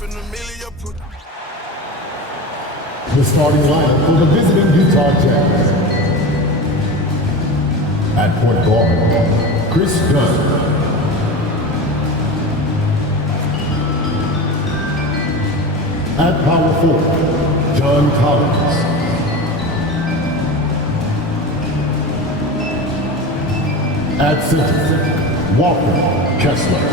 The starting lineup for the visiting Utah Jazz. At point guard, Chris Dunn. At power forward, John Collins. At center, Walker Kessler.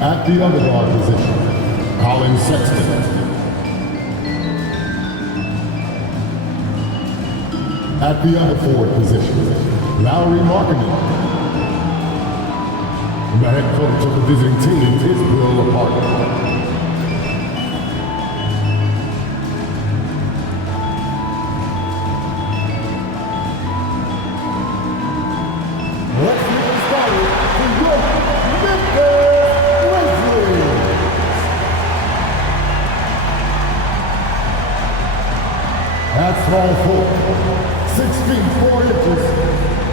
At the other guard position, Colin Sexton. At the other forward position, Lowry Markkinen. The head coach of the visiting team is Bill Parker. At small forward, 6 feet 4 inches,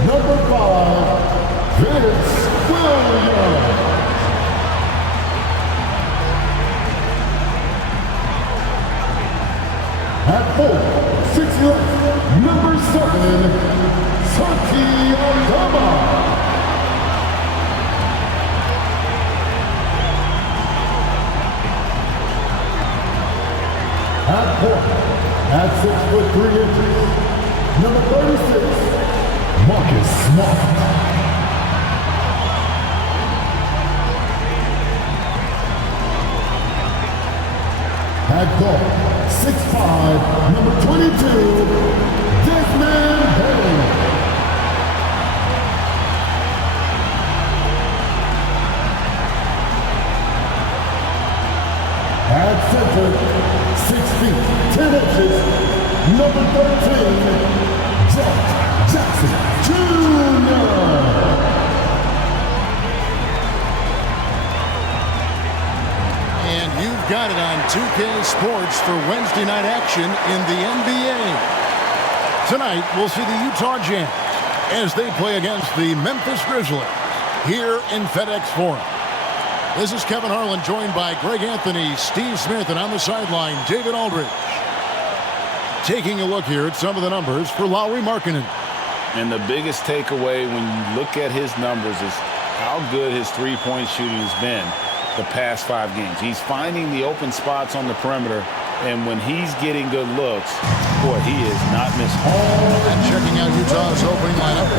number 5, Vince Williams. At forward, 6'11", number 7, Santi Aldama. At point, at 6'3", number 36, Marcus Smart. At guard, 6'5", number 22, Desmond Bain. At center, 6 feet 10 inches, number 13, Josh Jackson Jr. And you've got it on 2K Sports for Wednesday night action in the NBA. Tonight, we'll see the Utah Jazz as they play against the Memphis Grizzlies here in FedEx Forum. This is Kevin Harlan, joined by Greg Anthony, Steve Smith, and on the sideline, David Aldridge. Taking a look here at some of the numbers for Lowry Markkinen. And the biggest takeaway when you look at his numbers is how good his three-point shooting has been the past 5 games. He's finding the open spots on the perimeter, and when he's getting good looks, boy, he is not missing. And checking out Utah's opening lineup,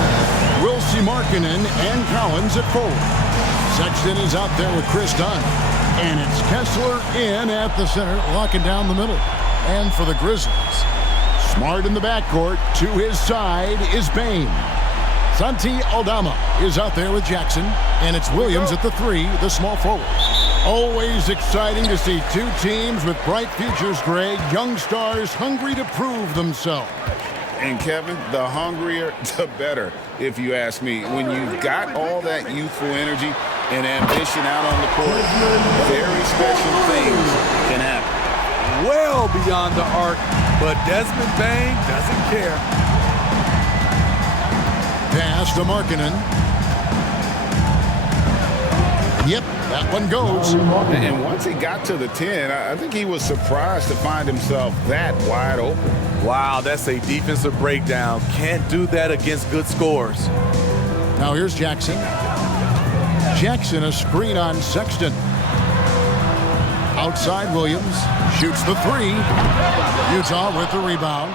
we'll see Markkinen and Collins at forward. Sexton is out there with Chris Dunn. And it's Kessler in at the center, locking down the middle. And for the Grizzlies, Smart in the backcourt. To his side is Bain. Santi Aldama is out there with Jackson. And it's Williams at the 3, the small forward. Always exciting to see 2 teams with bright futures, Greg. Young stars hungry to prove themselves. And Kevin, the hungrier, the better, if you ask me. When you've got all that youthful energy and ambition out on the court, very special things can happen. Well beyond the arc, but Desmond Bain doesn't care. Pass to Markkinen. Yep, that one goes. And once he got to the 10, I think he was surprised to find himself that wide open. Wow, that's a defensive breakdown. Can't do that against good scores. Now here's Jackson. Jackson, a screen on Sexton. Outside Williams. Shoots the 3. Utah with the rebound.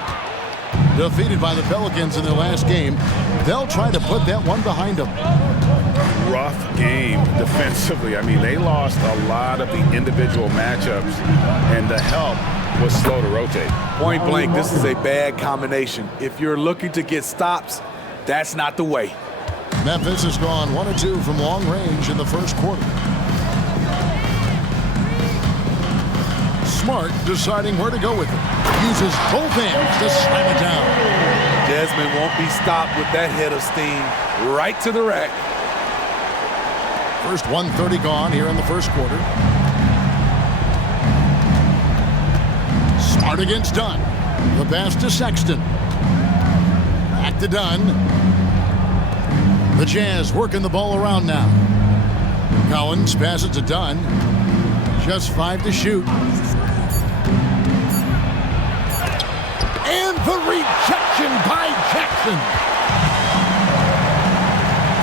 Defeated by the Pelicans in their last game. They'll try to put that one behind them. Rough game defensively. I mean, they lost a lot of the individual matchups, and the help was slow to rotate. Point blank, this is a bad combination. If you're looking to get stops, that's not the way. Memphis has gone 1 of 2 from long range in the first quarter. Smart deciding where to go with it. Uses both hands to slam it down. Desmond won't be stopped with that head of steam. Right to the rack. First 1:30 gone here in the first quarter. Smart against Dunn. The pass to Sexton. Back to Dunn. The Jazz working the ball around now. Collins passes to Dunn. Just 5 to shoot. And the rejection by Jackson.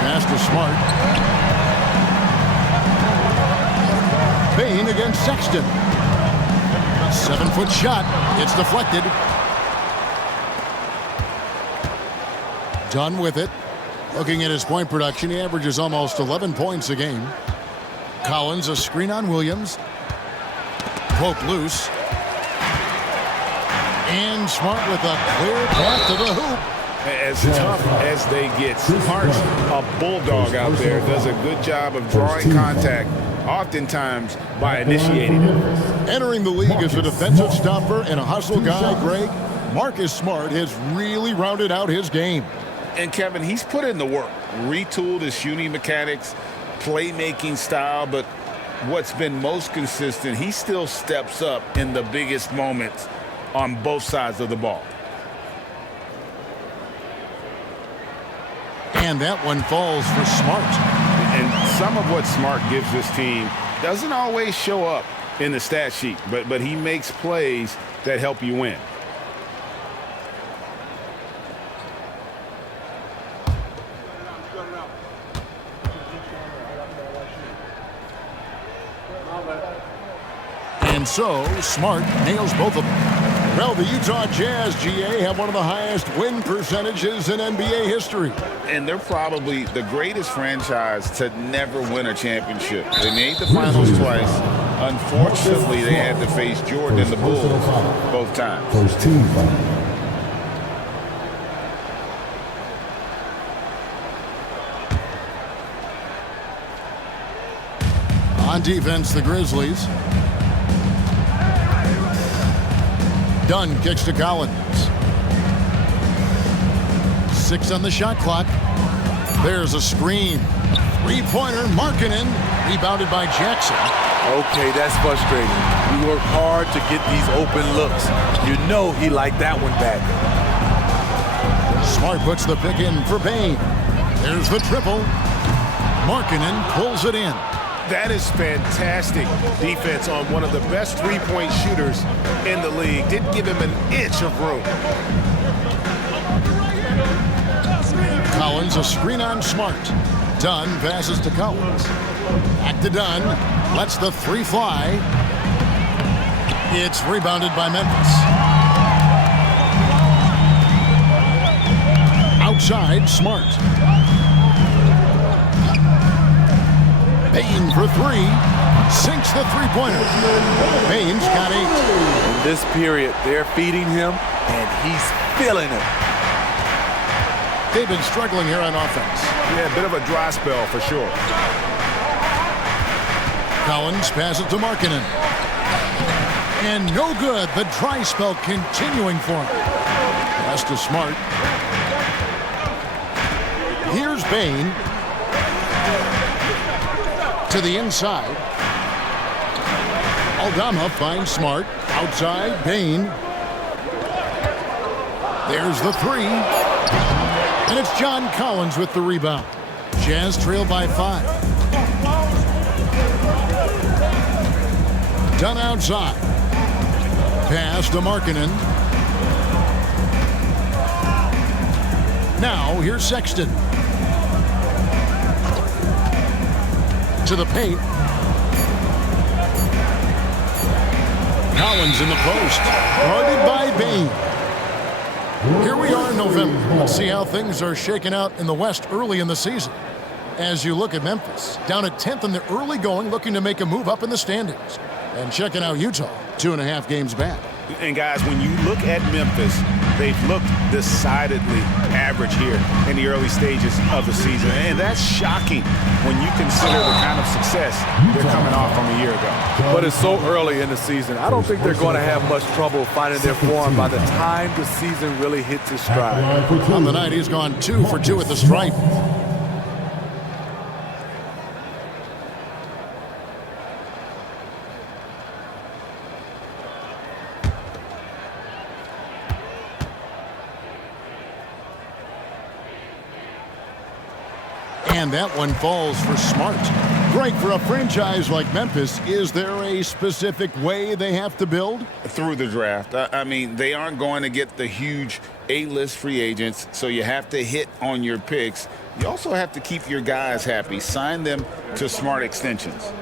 Pass to Smart. Bain against Sexton. 7-foot shot. It's deflected. Dunn with it. Looking at his point production, he averages almost 11 points a game. Collins, a screen on Williams. Pope loose. And Smart with a clear path to the hoop. As tough as they get, Smart's a bulldog out there. Does a good job of drawing contact, oftentimes by initiating it. Entering the league as a defensive stopper and a hustle guy, Greg, Marcus Smart has really rounded out his game. And Kevin, he's put in the work, retooled his shooting mechanics, playmaking style, but what's been most consistent, he still steps up in the biggest moments on both sides of the ball. And that one falls for Smart. And some of what Smart gives this team doesn't always show up in the stat sheet, but he makes plays that help you win. And so, Smart nails both of them. Well, the Utah Jazz, GA, have one of the highest win percentages in NBA history. And they're probably the greatest franchise to never win a championship. They made the finals twice. Unfortunately, they had to face Jordan and the Bulls both times. First team foul. On defense, the Grizzlies. Dunn kicks to Collins. 6 on the shot clock. There's a screen. Three-pointer, Markkanen. Rebounded by Jackson. Okay, that's frustrating. We work hard to get these open looks. You know he liked that one back. Smart puts the pick in for Bain. There's the triple. Markkanen pulls it in. That is fantastic defense on one of the best three-point shooters in the league. Didn't give him an inch of room. Collins, a screen on Smart. Dunn passes to Collins. Back to Dunn. Lets the three fly. It's rebounded by Memphis. Outside, Smart. Bain for 3. Sinks the three-pointer. Bain's got 8. In this period, they're feeding him, and he's feeling it. They've been struggling here on offense. Yeah, a bit of a dry spell for sure. Collins passes to Markkanen. And no good. The dry spell continuing for him. Pass to Smart. Here's Bain. To the inside. Aldama finds Smart. Outside, Bain. There's the 3. And it's John Collins with the rebound. Jazz trail by 5. Dunn outside. Pass to Markkanen. Now, here's Sexton. To the paint. Collins in the post. Guarded by Bain. Here we are in November. Let's see how things are shaking out in the West early in the season. As you look at Memphis, down at 10th in the early going, looking to make a move up in the standings. And checking out Utah, 2.5 games back. And guys, when you look at Memphis, they've looked decidedly average here in the early stages of the season. And that's shocking when you consider the kind of success they're coming off from a year ago. But it's so early in the season. I don't think they're going to have much trouble finding their form by the time the season really hits its stride. On the night, he's gone 2 for 2 at the stripe. And that one falls for Smart. Greg, for a franchise like Memphis, is there a specific way they have to build? Through the draft. I mean, they aren't going to get the huge A-list free agents, so you have to hit on your picks. You also have to keep your guys happy. Sign them to smart extensions.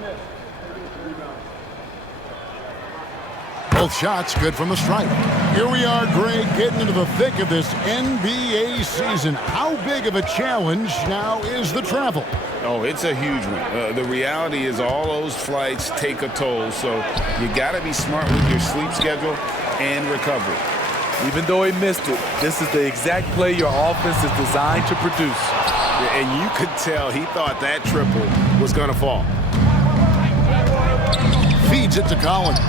Both shots good from the stripe. Here we are, Greg, getting into the thick of this NBA season. How big of a challenge now is the travel? Oh, it's a huge one. The reality is all those flights take a toll, so you got to be smart with your sleep schedule and recovery. Even though he missed it, this is the exact play your offense is designed to produce. And you could tell he thought that triple was going to fall. Feeds it to Collins.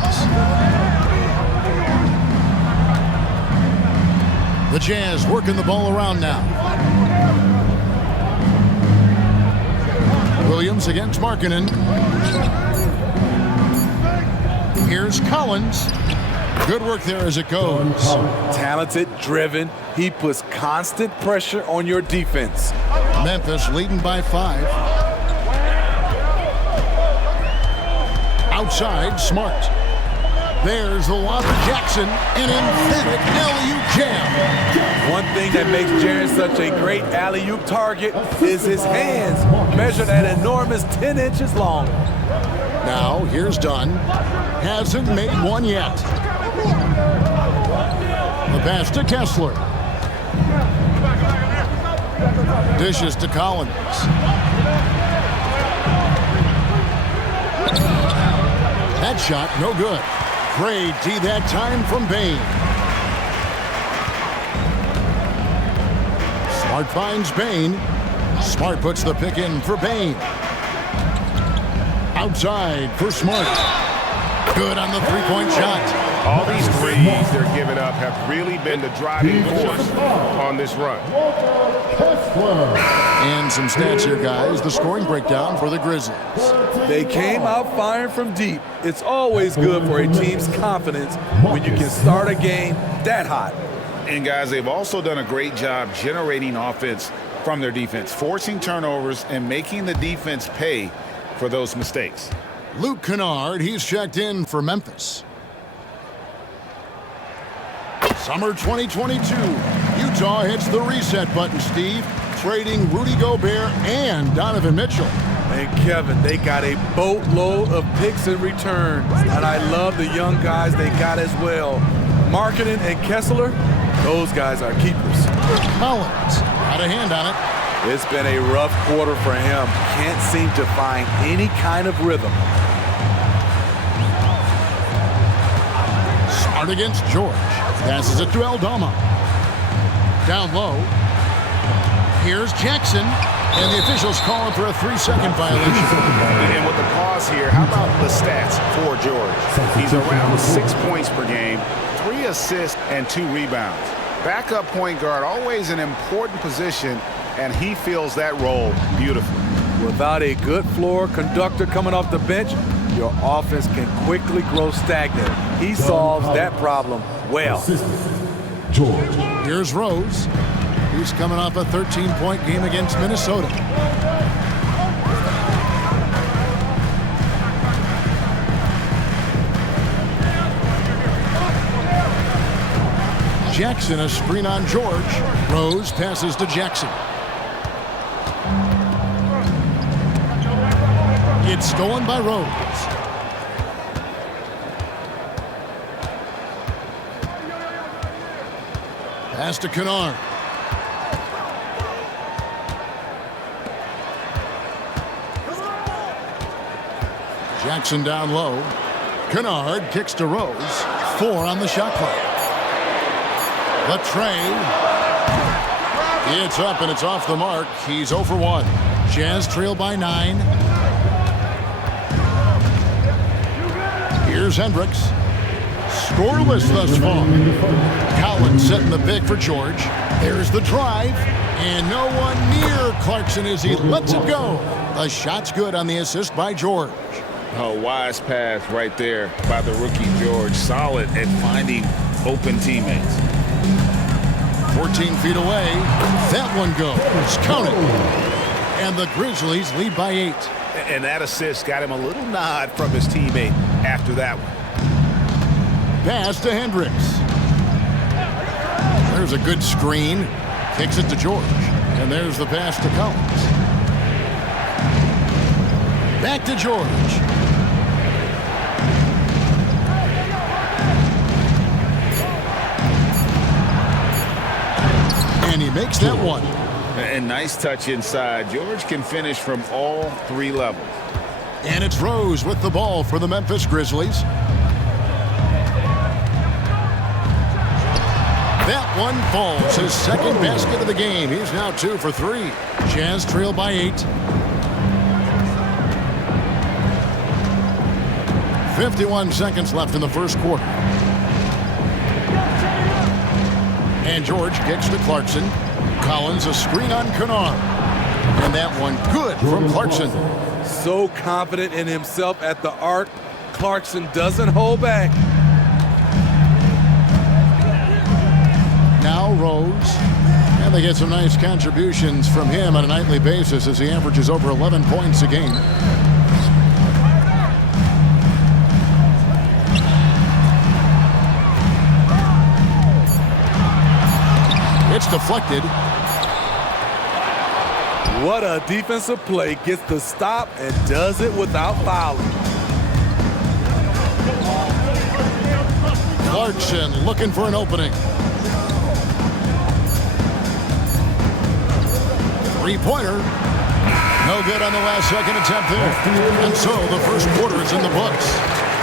The Jazz working the ball around now. Williams against Markkanen. Here's Collins. Good work there as it goes. Talented, driven. He puts constant pressure on your defense. Memphis leading by 5. Outside, Smart. There's the lob to Jackson. An emphatic alley-oop jam. One thing that makes Jaren such a great alley-oop target is his hands, measured at enormous 10 inches long. Now, here's Dunn. Hasn't made one yet. The pass to Kessler. Dishes to Collins. That shot, no good. Great D that time from Bain. Smart finds Bain. Smart puts the pick in for Bain. Outside for Smart. Good on the three-point shot. All these threes they're giving up have really been the driving force on this run. And some stats here, guys. The scoring breakdown for the Grizzlies. They came out firing from deep. It's always good for a team's confidence when you can start a game that hot. And, guys, they've also done a great job generating offense from their defense, forcing turnovers and making the defense pay for those mistakes. Luke Kennard, he's checked in for Memphis. Summer 2022. Utah hits the reset button, Steve, trading Rudy Gobert and Donovan Mitchell. And Kevin, they got a boatload of picks in return. And I love the young guys they got as well. Markkanen and Kessler, those guys are keepers. Collins had a hand on it. It's been a rough quarter for him. Can't seem to find any kind of rhythm. Smart against George. Passes it to Aldama. Down low. Here's Jackson. And the officials calling for a 3-second violation. And with the pause here, how about the stats for George? He's around 6 points per game, 3 assists, and 2 rebounds. Backup point guard, always an important position, and he fills that role beautifully. Without a good floor conductor coming off the bench, your offense can quickly grow stagnant. He solves that problem well. George. Here's Rose. He's coming off a 13-point game against Minnesota. Jackson, a screen on George. Rose passes to Jackson. It's stolen by Rose. Pass to Kennard. Jackson down low. Kennard kicks to Rose. 4 on the shot clock. The tray. It's up and it's off the mark. He's 0 for 1. Jazz trail by 9. Here's Hendricks. Scoreless thus far. Collins setting the pick for George. There's the drive. And no one near Clarkson as he lets it go. The shot's good on the assist by George. A wise pass right there by the rookie George. Solid at finding open teammates. 14 feet away. That one goes. Count it. And the Grizzlies lead by 8. And that assist got him a little nod from his teammate after that one. Pass to Hendricks. There's a good screen. Kicks it to George. And there's the pass to Collins. Back to George. And he makes that one. And nice touch inside. George can finish from all 3 levels. And it's Rose with the ball for the Memphis Grizzlies. That one falls. His second basket of the game. He's now 2 for 3. Jazz trail by 8. 51 seconds left in the first quarter. And George kicks to Clarkson. Collins a screen on Kennard. And that one good from Clarkson. So confident in himself at the arc. Clarkson doesn't hold back. Now Rose. And they get some nice contributions from him on a nightly basis as he averages over 11 points a game. It's deflected. What a defensive play. Gets the stop and does it without fouling. Clarkson looking for an opening. 3-pointer. No good on the last second attempt there. And so the first quarter is in the books.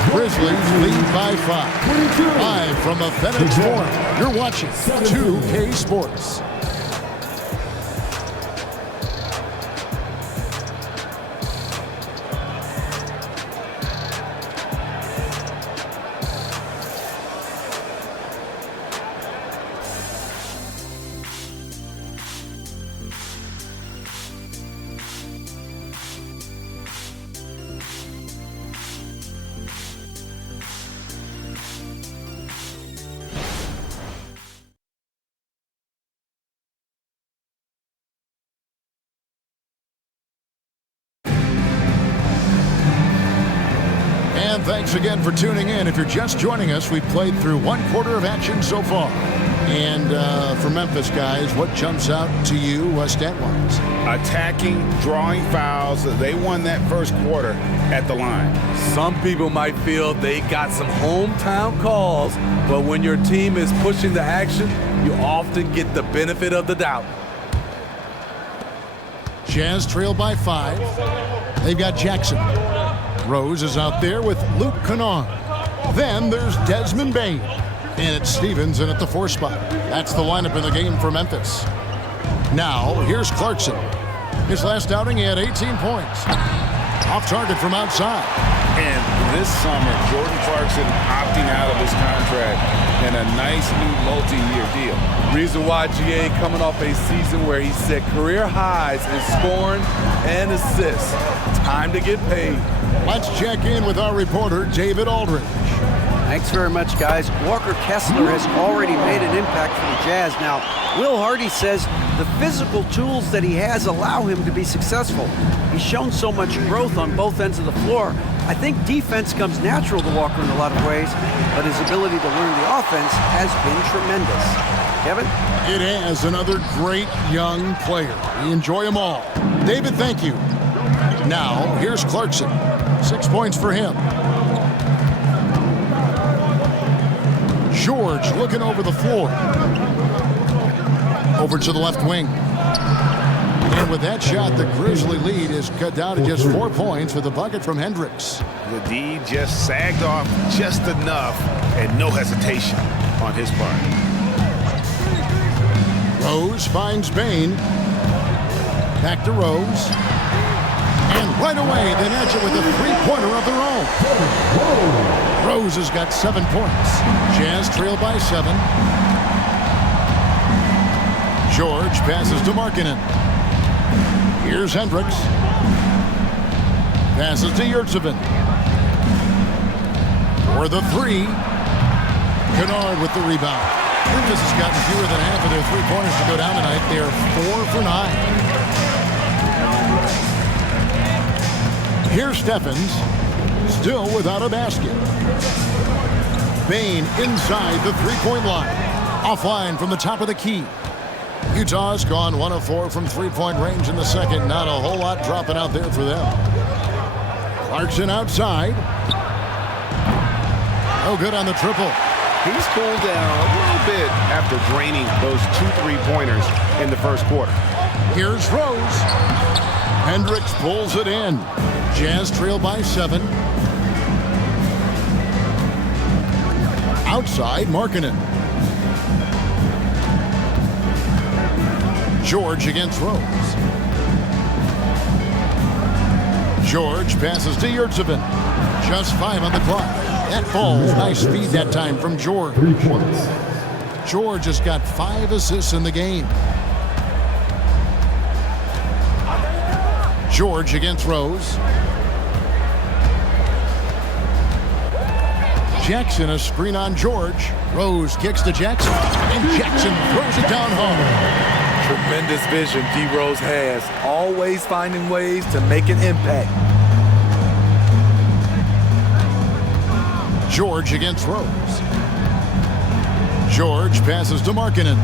Grizzlies lead by 5. Live from the FedEx Forum. You're watching 2K Sports. And thanks again for tuning in. If you're just joining us, we've played through 1 quarter of action so far. And for Memphis guys, what jumps out to you stat-wise? Attacking, drawing fouls. They won that first quarter at the line. Some people might feel they got some hometown calls, but when your team is pushing the action, you often get the benefit of the doubt. Jazz trail by 5. They've got Jackson. Rose is out there with Luke Kennard. Then there's Desmond Bain. And it's Stevens in at the 4 spot. That's the lineup in the game for Memphis. Now, here's Clarkson. His last outing, he had 18 points. Off target from outside. And this summer, Jordan Clarkson opting out of his contract and a nice new multi-year deal. Reason why GA coming off a season where he set career highs in scoring and assists. Time to get paid. Let's check in with our reporter, David Aldridge. Thanks very much, guys. Walker Kessler has already made an impact for the Jazz. Now, Will Hardy says the physical tools that he has allow him to be successful. He's shown so much growth on both ends of the floor. I think defense comes natural to Walker in a lot of ways, but his ability to learn the offense has been tremendous. Kevin? It has another great young player. We enjoy them all. David, thank you. Now, here's Clarkson. 6 points for him. George looking over the floor. Over to the left wing. And with that shot, the Grizzly lead is cut down to just 4 points with a bucket from Hendricks. The D just sagged off just enough and no hesitation on his part. Rose finds Bain. Back to Rose. And right away, they match it with a 3-pointer of their own. Rose has got 7 points. Jazz trail by 7. George passes to Markkanen. Here's Hendricks. Passes to Yurtsevin. For the 3. Kennard with the rebound. Memphis has gotten fewer than half of their 3-pointers to go down tonight. They are 4 for 9. Here's Steffens, still without a basket. Bain inside the three-point line. Offline from the top of the key. Utah's gone 1 of 4 from three-point range in the second. Not a whole lot dropping out there for them. Clarkson outside. No good on the triple. He's cooled down a little bit after draining those 2 3-pointers in the first quarter. Here's Rose. Hendricks pulls it in. Jazz trail by 7. Outside, Markkanen. George against Rose. George passes to Yurtsevin. Just 5 on the clock. That ball's nice speed that time from George. 3 points. George has got 5 assists in the game. George against Rose. Jackson, a screen on George. Rose kicks to Jackson, and Jackson throws it down home. Tremendous vision D. Rose has, always finding ways to make an impact. George against Rose. George passes to Markkanen.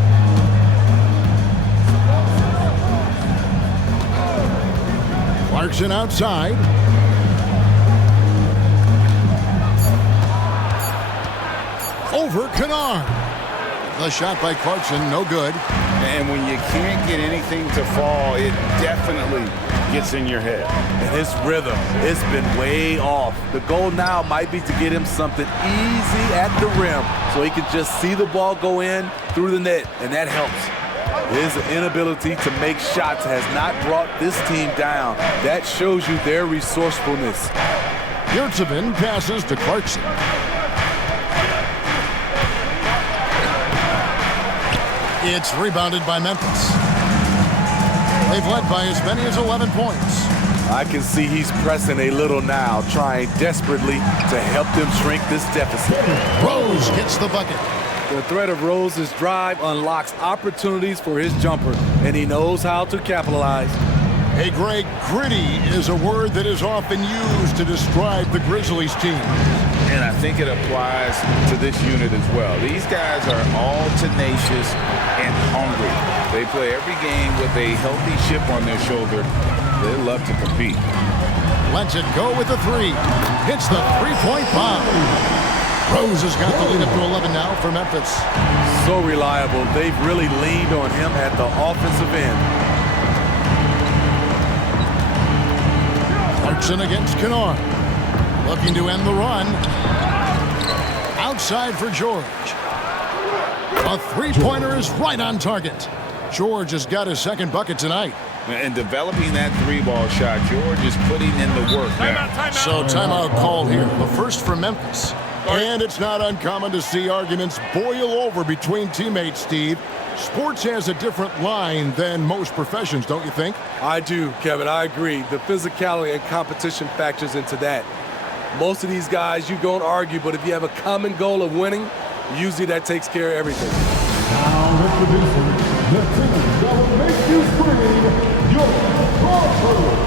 Clarkson outside. Over Kennard. The shot by Clarkson, no good. And when you can't get anything to fall, it definitely gets in your head. And his rhythm, it's been way off. The goal now might be to get him something easy at the rim so he can just see the ball go in through the net, and that helps. His inability to make shots has not brought this team down. That shows you their resourcefulness. Yurtsevin passes to Clarkson. It's rebounded by Memphis. They've led by as many as 11 points. I can see he's pressing a little now, trying desperately to help them shrink this deficit. Rose gets the bucket. The threat of Rose's drive unlocks opportunities for his jumper, and he knows how to capitalize. Hey, Greg, gritty is a word that is often used to describe the Grizzlies team. And I think it applies to this unit as well. These guys are all tenacious and hungry. They play every game with a healthy chip on their shoulder. They love to compete. Lets it go with the 3. Hits the three-point bomb. Rose has got the lead up to 11 now for Memphis. So reliable. They've really leaned on him at the offensive end. Clarkson against Kennard. Looking to end the run. Outside for George. A three-pointer is right on target. George has got his second bucket tonight. And developing that 3-ball shot, George is putting in the work now. So timeout called here. The first for Memphis. And it's not uncommon to see arguments boil over between teammates, Steve. Sports has a different line than most professions, don't you think? I do, Kevin. I agree. The physicality and competition factors into that. Most of these guys, you don't argue, but if you have a common goal of winning, usually that takes care of everything. Now introducing the team that will make you scream, your CROSSPLAY.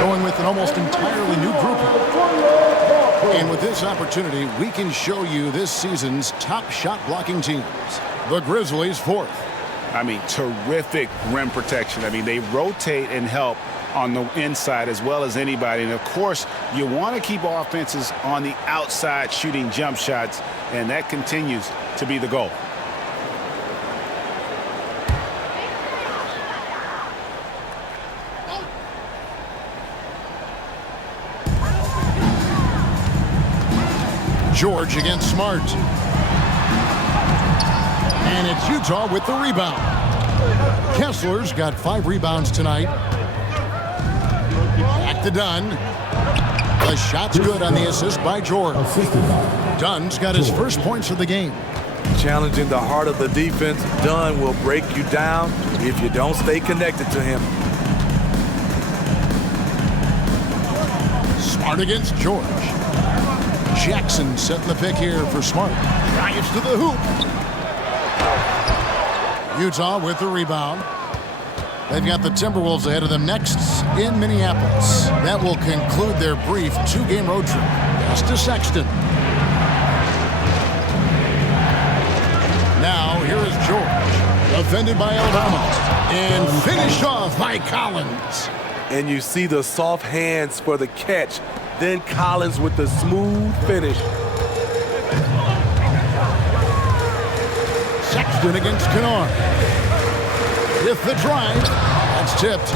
Going with an almost entirely new group. And with with this opportunity, we can show you this season's top shot blocking teams. The Grizzlies 4th. I mean, terrific rim protection. I mean, they rotate and help on the inside as well as anybody. And, of course, you want to keep offenses on the outside shooting jump shots, and that continues to be the goal. George against Smart. And it's Utah with the rebound. Kessler's got 5 rebounds tonight. Back to Dunn. The shot's good on the assist by George. Dunn's got his first points of the game. Challenging the heart of the defense, Dunn will break you down if you don't stay connected to him. Smart against George. Jackson setting the pick here for Smart. Drives to the hoop. Utah with the rebound. They've got the Timberwolves ahead of them next in Minneapolis. That will conclude their brief 2-game road trip. Pass to Sexton. Now here is George. Defended by Alabama. And finished off by Collins. And you see the soft hands for the catch. Then Collins with the smooth finish. Sexton against Kennard. With the drive. That's tipped.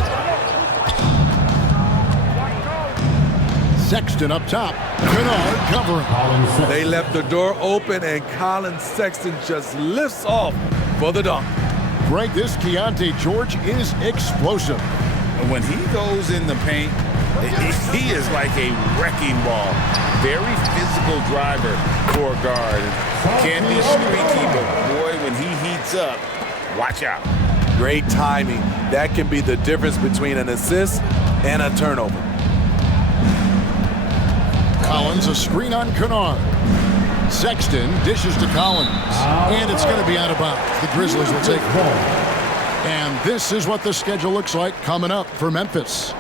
Sexton up top. Kennard covering. They left the door open, and Collins Sexton just lifts off for the dunk. Greg, this Keontae George is explosive. When he goes in the paint, he is like a wrecking ball. Very physical driver for a guard. Can be streaky, but boy, when he heats up, watch out. Great timing. That can be the difference between an assist and a turnover. Collins, a screen on Kennard. Sexton dishes to Collins. And it's going to be out of bounds. The Grizzlies will take the ball. And this is what the schedule looks like coming up for Memphis.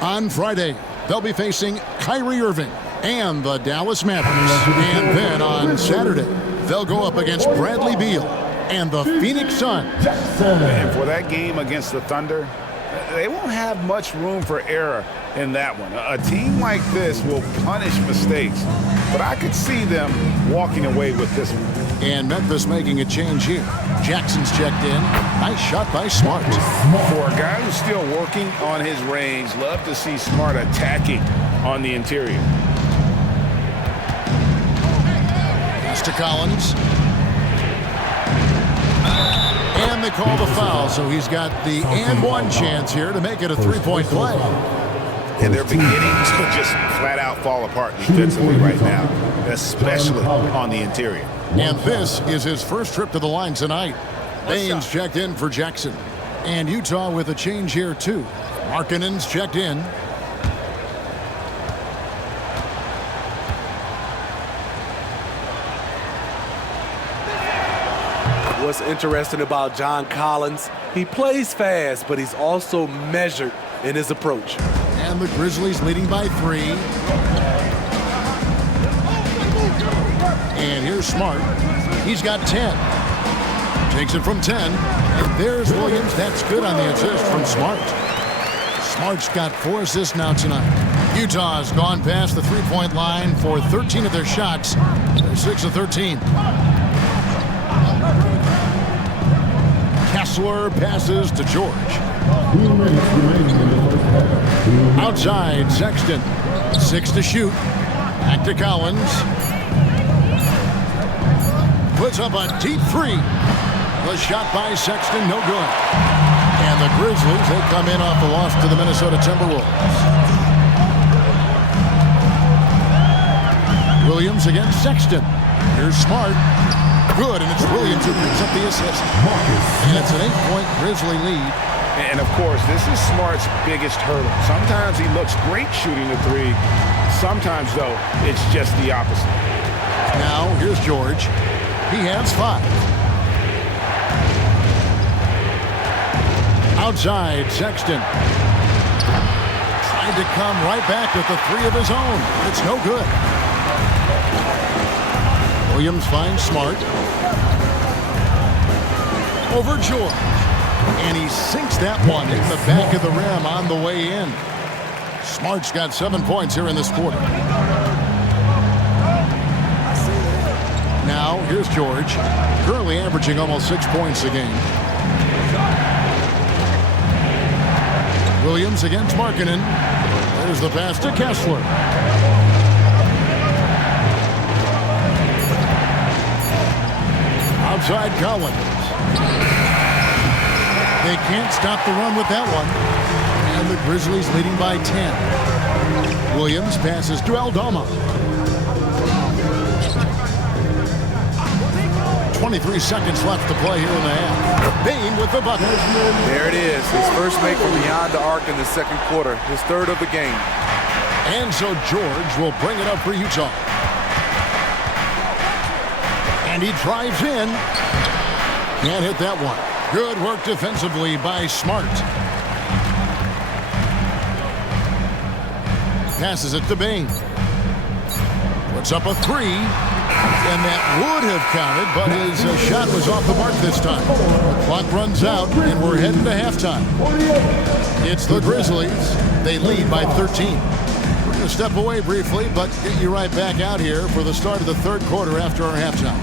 On Friday, they'll be facing Kyrie Irving and the Dallas Mavericks. And then on Saturday, they'll go up against Bradley Beal and the Phoenix Suns. And for that game against the Thunder, they won't have much room for error in that one. A team like this will punish mistakes, but I could see them walking away with this one. And Memphis making a change here. Jackson's checked in. Nice shot by Smart. For a guy who's still working on his range, love to see Smart attacking on the interior. Pass to Collins. And they call the foul, so he's got the and-one chance here to make it a 3-point play. And they're beginning to just flat out fall apart defensively right now, especially on the interior. And this is his first trip to the line tonight. Baines checked in for Jackson. And Utah with a change here, too. Markkanen's checked in. What's interesting about John Collins, he plays fast, but he's also measured in his approach. And the Grizzlies leading by 3. And here's Smart. He's got 10. Takes it from 10. And there's Williams. That's good on the assist from Smart. Smart's got 4 assists now tonight. Utah has gone past the 3-point line for 13 of their shots. They're 6 of 13. Kessler passes to George. Outside, Sexton. 6 to shoot. Back to Collins. Puts up a deep 3. The shot by Sexton, no good. And the Grizzlies, they come in off the loss to the Minnesota Timberwolves. Williams against Sexton. Here's Smart. Good, and it's Williams who picks up the assist. And it's an 8-point Grizzly lead. And, of course, this is Smart's biggest hurdle. Sometimes he looks great shooting the 3. Sometimes, though, it's just the opposite. Now, here's George. He has 5. Outside, Sexton. Trying to come right back with the 3 of his own. It's no good. Williams finds Smart. Over George. And he sinks that one in the back of the rim on the way in. Smart's got 7 points here in this quarter. Now, here's George, currently averaging almost 6 points a game. Williams against Markkanen. There's the pass to Kessler. Outside Collins. They can't stop the run with that one. And the Grizzlies leading by 10. Williams passes to Aldama. 23 seconds left to play here in the half. Bain with the bucket. There it is. His first make from beyond the arc in the second quarter. His third of the game. And so George will bring it up for Utah. And he drives in. Can't hit that one. Good work defensively by Smart. Passes it to Bain. Puts up a three. And that would have counted, but his shot was off the mark this time. The clock runs out, and we're heading to halftime. It's the Grizzlies. They lead by 13. We're going to step away briefly, but get you right back out here for the start of the third quarter after our halftime.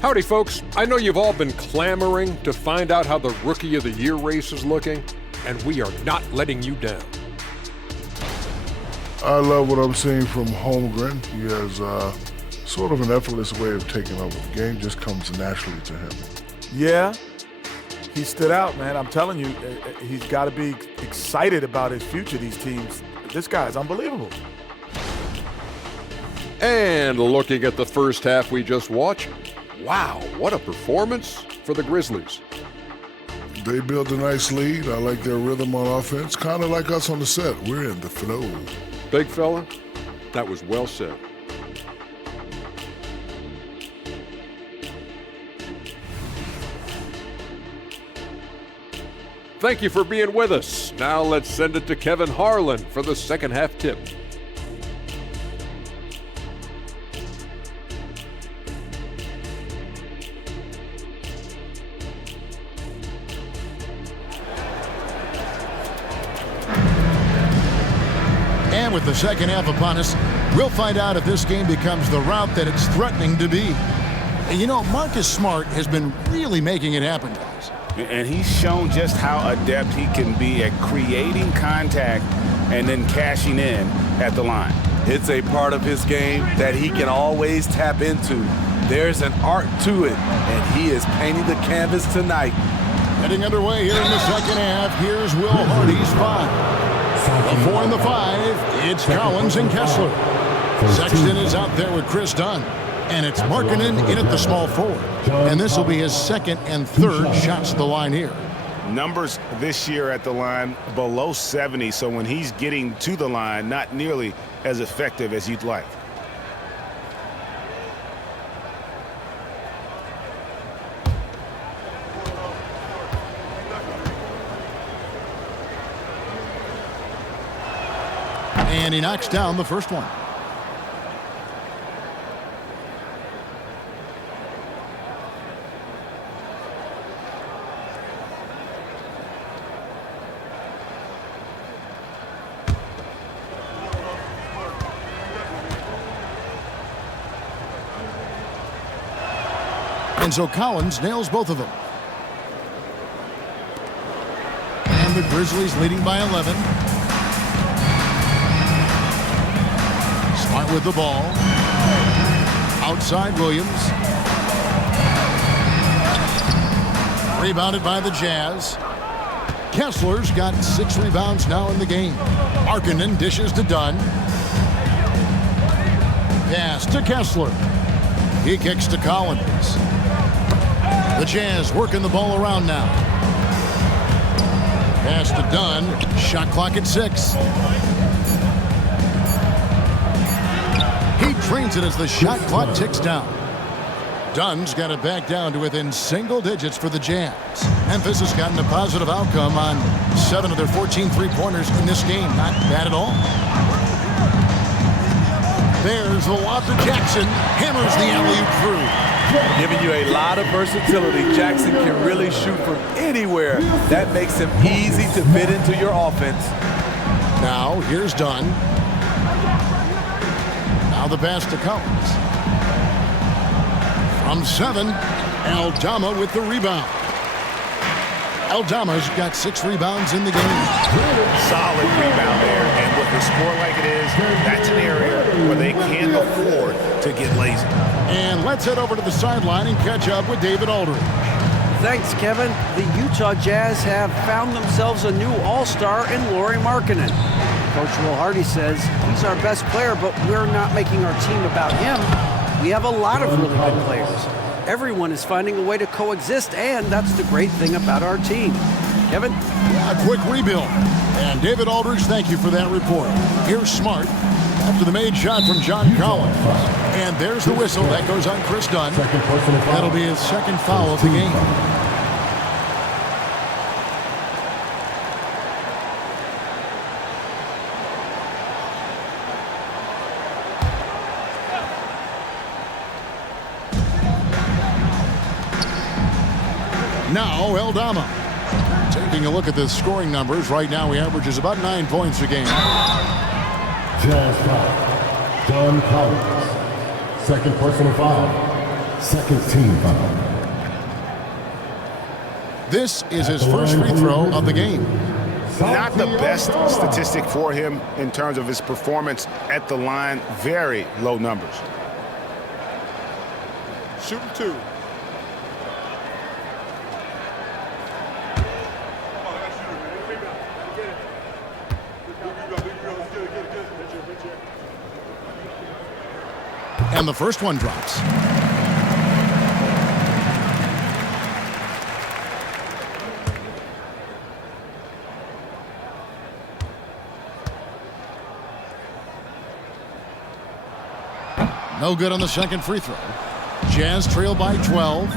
Howdy, folks. I know you've all been clamoring to find out how the Rookie of the Year race is looking, and we are not letting you down. I love what I'm seeing from Holmgren. He has sort of an effortless way of taking over. The game just comes naturally to him. Yeah, he stood out, man. I'm telling you, he's got to be excited about his future, these teams. This guy's unbelievable. And looking at the first half we just watched, wow, what a performance for the Grizzlies. They built a nice lead. I like their rhythm on offense. Kind of like us on the set. We're in the flow. Big fella, that was well said. Thank you for being with us. Now let's send it to Kevin Harlan for the second half tip. And with the second half upon us, we'll find out if this game becomes the route that it's threatening to be. And you know, Marcus Smart has been really making it happen, guys. And he's shown just how adept he can be at creating contact and then cashing in at the line. It's a part of his game that he can always tap into. There's an art to it, and he is painting the canvas tonight. Heading underway here in the second half, here's Will Hardy's five. The 4 and the 5, it's Collins and Kessler. Sexton is out there with Chris Dunn. And it's Markkanen in at the small forward. And this will be his second and third shots at the line here. Numbers this year at the line below 70, so when he's getting to the line, not nearly as effective as you'd like. And he knocks down the first one. And so Collins nails both of them. And the Grizzlies leading by 11. Smart with the ball. Outside Williams. Rebounded by the Jazz. Kessler's got 6 rebounds now in the game. Markkanen dishes to Dunn. Pass to Kessler. He kicks to Collins. The Jazz working the ball around now. Pass to Dunn. Shot clock at 6. trains it as the shot clock ticks down. Dunn's got it back down to within single digits for the Jazz. Memphis has gotten a positive outcome on 7 of their 14 three-pointers in this game. Not bad at all. There's a lob to Jackson. Hammers the alley-oop through. Giving you a lot of versatility. Jackson can really shoot from anywhere. That makes him easy to fit into your offense. Now, here's Dunn. Now the pass to Collins. From 7, Aldama with the rebound. Aldama's got 6 rebounds in the game. Solid rebound there. And with the score like it is, that's an area where they can't afford to get lazy. And let's head over to the sideline and catch up with David Aldridge. Thanks, Kevin. The Utah Jazz have found themselves a new all-star in Lauri Markkanen. Coach Will Hardy says he's our best player, but we're not making our team about him. We have a lot of really good players. Everyone is finding a way to coexist, and that's the great thing about our team. Kevin? A quick rebuild. And David Aldridge, thank you for that report. Here's Smart after the made shot from John Collins. And there's the whistle. That goes on Chris Dunn. That'll be his second foul of the game. Now, Aldama. Taking a look at the scoring numbers, right now he averages about 9 points a game. Jazz foul. John Collins. Second personal foul. Second team foul. This is his first free throw of the game. Not the best statistic for him in terms of his performance at the line. Very low numbers. Shooting 2. And the first one drops. No good on the second free throw. Jazz trail by 12.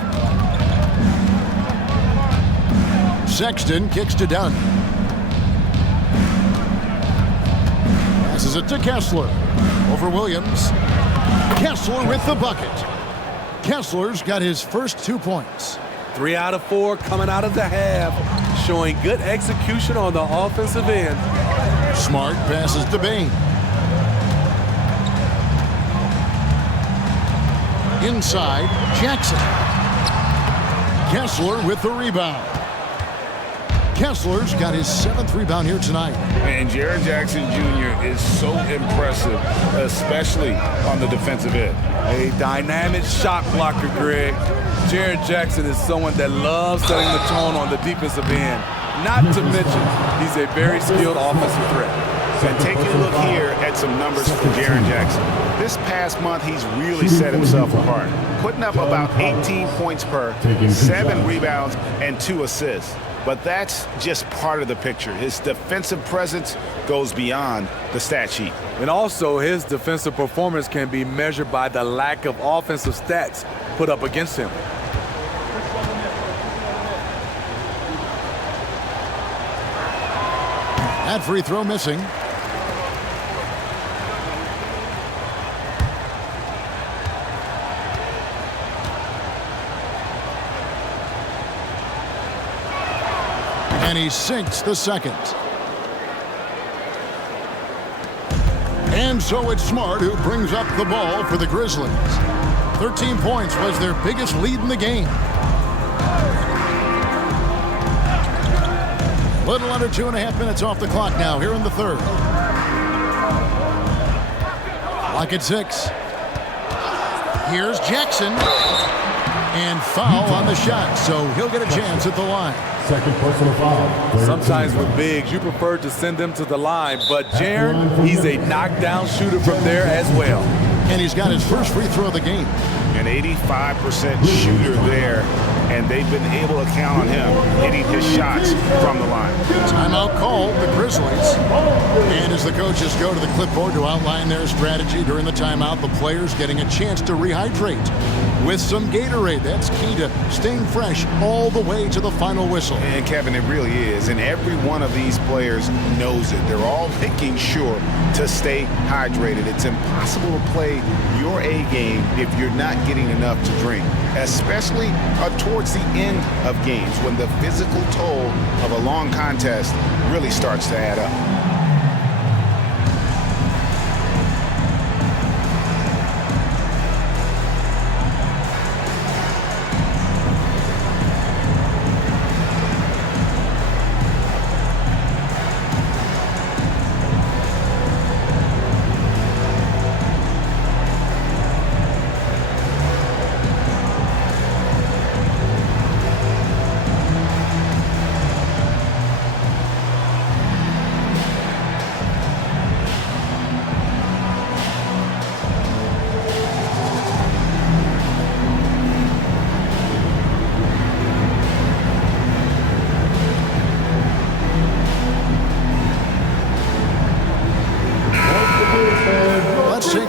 Sexton kicks to Dunn. Passes it to Kessler. Over Williams. Kessler with the bucket. Kessler's got his first 2 points. 3 out of 4 coming out of the half, showing good execution on the offensive end. Smart passes to Bain. Inside, Jackson. Kessler with the rebound. Kessler's got his 7th rebound here tonight. And Jaren Jackson Jr. is so impressive, especially on the defensive end. A dynamic shot blocker, Greg. Jaren Jackson is someone that loves setting the tone on the defensive end. Not to mention, he's a very skilled offensive threat. And take a look here at some numbers from Jaren Jackson. This past month, he's really set himself apart, putting up about 18 points per, 7 rebounds, and 2 assists. But that's just part of the picture. His defensive presence goes beyond the stat sheet. And also, his defensive performance can be measured by the lack of offensive stats put up against him. That free throw missing. And he sinks the second. And so it's Smart who brings up the ball for the Grizzlies. 13 points was their biggest lead in the game. Little under 2.5 minutes off the clock now here in the third. Clock at 6. Here's Jackson. And foul on the shot, so he'll get a chance at the line. Second personal foul. Sometimes with bigs, you prefer to send them to the line, but Jaren, he's a knockdown shooter from there as well. And he's got his first free throw of the game. An 85% shooter there. and they've been able to count on him hitting his shots from the line. Timeout called, the Grizzlies. And as the coaches go to the clipboard to outline their strategy during the timeout, the players getting a chance to rehydrate with some Gatorade. That's key to staying fresh all the way to the final whistle. And Kevin, it really is. And every one of these players knows it. They're all making sure to stay hydrated. It's impossible to play your A game if you're not getting enough to drink, especially towards the end of games when the physical toll of a long contest really starts to add up.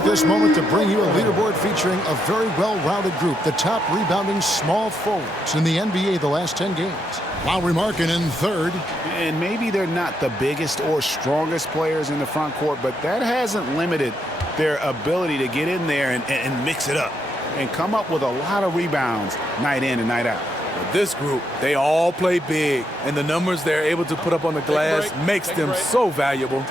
This moment to bring you a leaderboard featuring a very well-rounded group, the top rebounding small forwards in the NBA the last 10 games. Lauri Markkanen third. And maybe they're not the biggest or strongest players in the front court, but that hasn't limited their ability to get in there and mix it up and come up with a lot of rebounds night in and night out. This group, they all play big, and the numbers they're able to put up on the glass makes them so valuable.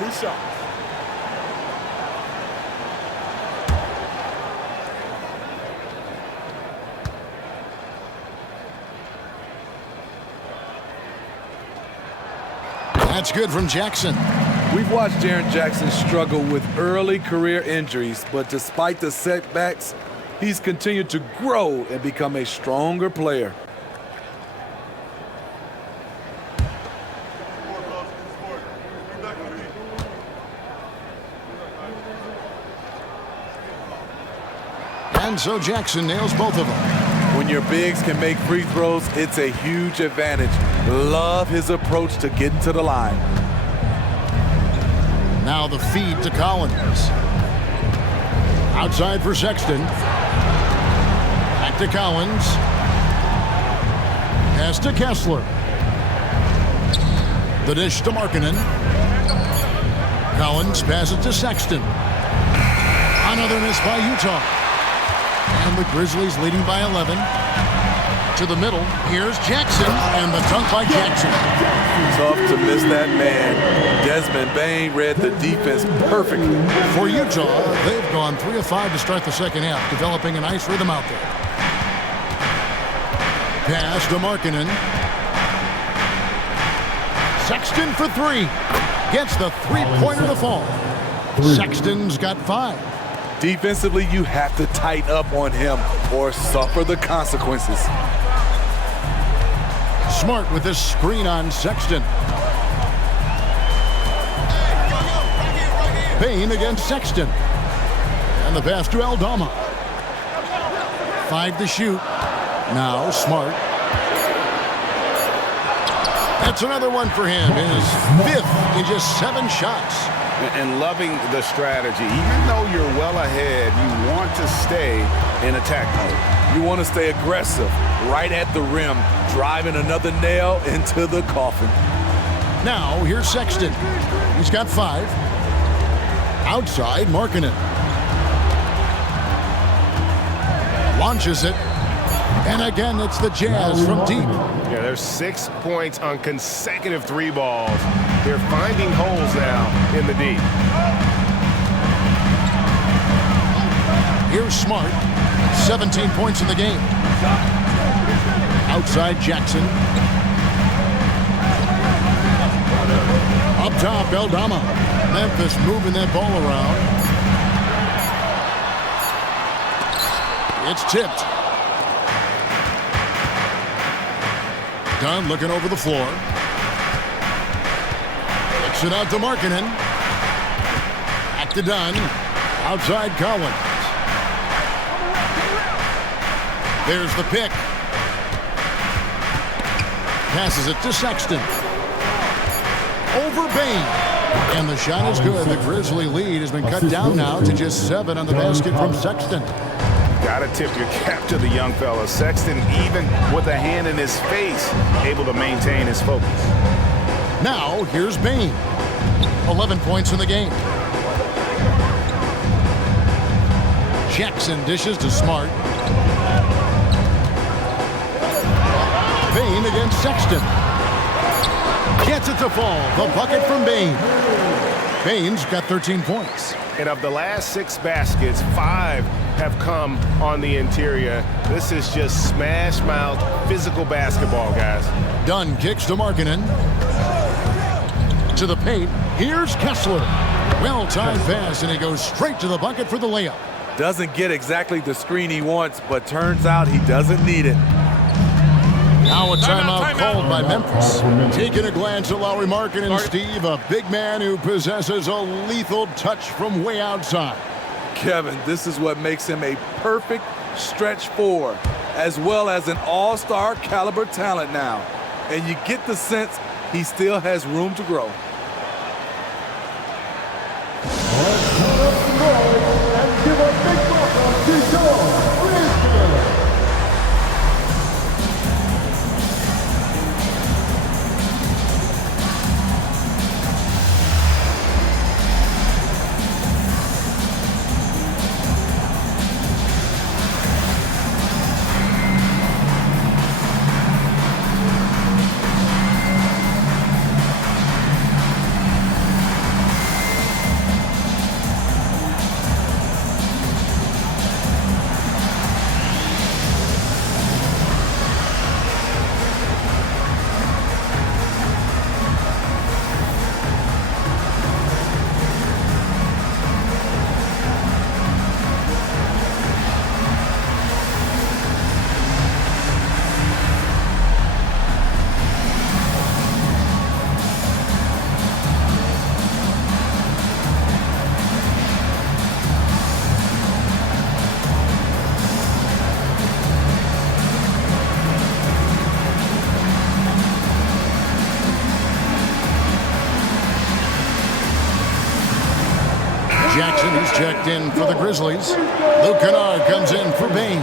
That's good from Jackson. We've watched Jaren Jackson struggle with early career injuries, but despite the setbacks, he's continued to grow and become a stronger player. And so Jackson nails both of them. When your bigs can make free throws, it's a huge advantage. Love his approach to getting to the line. Now the feed to Collins. Outside for Sexton. Back to Collins. Pass to Kessler. The dish to Markkanen. Collins passes to Sexton. Another miss by Utah. And the Grizzlies leading by 11. To the middle, here's Jackson, and the dunk by Jackson. Tough to miss that man. Desmond Bane read the defense perfectly. For Utah, they've gone 3 of 5 to start the second half, developing a nice rhythm out there. Pass to Markkanen. Sexton for 3. Gets the three-pointer to fall. Sexton's got 5. Defensively, you have to tighten up on him or suffer the consequences. Smart with this screen on Sexton. Payne against Sexton. And the pass to Aldama. 5 to shoot. Now Smart. That's another one for him. His 5th in just 7 shots. And loving the strategy. Even though you're well ahead, you want to stay in attack mode. You want to stay aggressive, right at the rim, driving another nail into the coffin. Now, here's Sexton. He's got 5. Outside, Markkanen. Launches it. And again, it's the Jazz from deep. Yeah, there's 6 points on consecutive 3 balls. They're finding holes now in the D. Here's Smart. 17 points in the game. Outside Jackson. Up top, Aldama. Memphis moving that ball around. It's tipped. Dunn looking over the floor. Kicks it out to Markkanen. Back to Dunn. Outside Collins. There's the pick. Passes it to Sexton. Over Bain. And the shot is good. The Grizzly lead has been cut down now to just 7 on the basket from Sexton. Got to tip your cap to the young fella. Sexton, even with a hand in his face, able to maintain his focus. Now, here's Bain. 11 points in the game. Jackson dishes to Smart. Bain against Sexton. Gets it to fall. The bucket from Bain. Bain's got 13 points. And of the last 6 baskets, 5 have come on the interior. This is just smash mouth physical basketball, guys. Dunn kicks to Markkanen. To the paint. Here's Kessler. Well-timed pass, and he goes straight to the bucket for the layup. Doesn't get exactly the screen he wants, but turns out he doesn't need it. Now a timeout called by Memphis. Taking a glance at Lauri Markkanen, Steve, a big man who possesses a lethal touch from way outside. Kevin, this is what makes him a perfect stretch 4, as well as an all-star caliber talent now. And you get the sense he still has room to grow. Jackson is checked in for the Grizzlies. Luke Kennard comes in for Bain.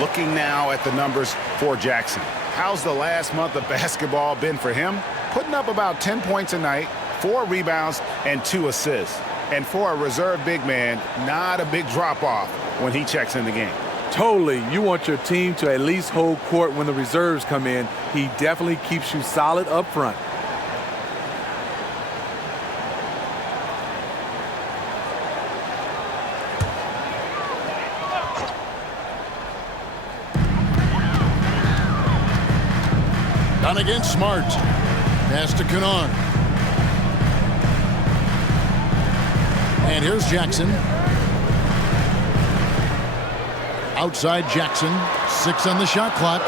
Looking now at the numbers for Jackson. How's the last month of basketball been for him? Putting up about 10 points a night, 4 rebounds, and 2 assists. And for a reserve big man, not a big drop-off when he checks in the game. Totally. You want your team to at least hold court when the reserves come in. He definitely keeps you solid up front. Done against Smart. Pass to Kennard. And here's Jackson. Outside Jackson. 6 on the shot clock.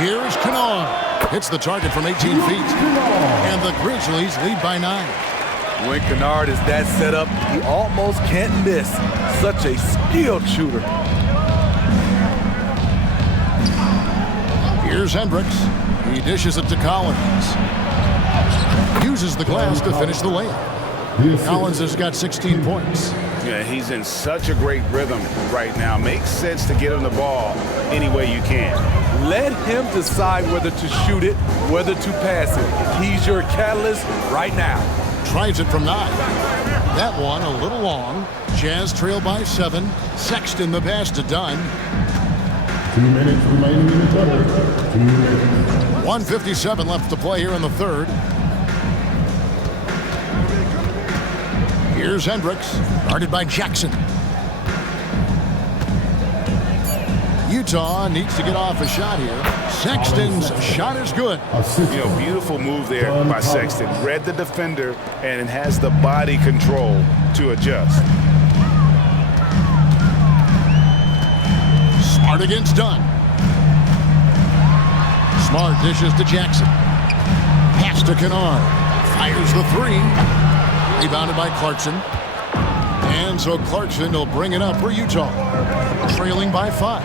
Here's Kennard. Hits the target from 18 feet. And the Grizzlies lead by 9. When Kennard is that set up, he almost can't miss. Such a skilled shooter. Here's Hendricks. He dishes it to Collins. Uses the glass to finish the layup. Collins has got 16 points. Yeah, he's in such a great rhythm right now. Makes sense to get him the ball any way you can. Let him decide whether to shoot it, whether to pass it. He's your catalyst right now. Tries it from 9. That one a little long. Jazz trail by 7. Sexton the pass to Dunn. 2 minutes remaining in the third. 2 minutes. 1:57 left to play here in the third. Here's Hendricks, guarded by Jackson. Utah needs to get off a shot here. Sexton's shot is good. You know, beautiful move there by Sexton. Read the defender and has the body control to adjust. Smart against Dunn. Smart dishes to Jackson. Pass to Kennard. Fires the 3. Rebounded by Clarkson. And so Clarkson will bring it up for Utah. Trailing by 5.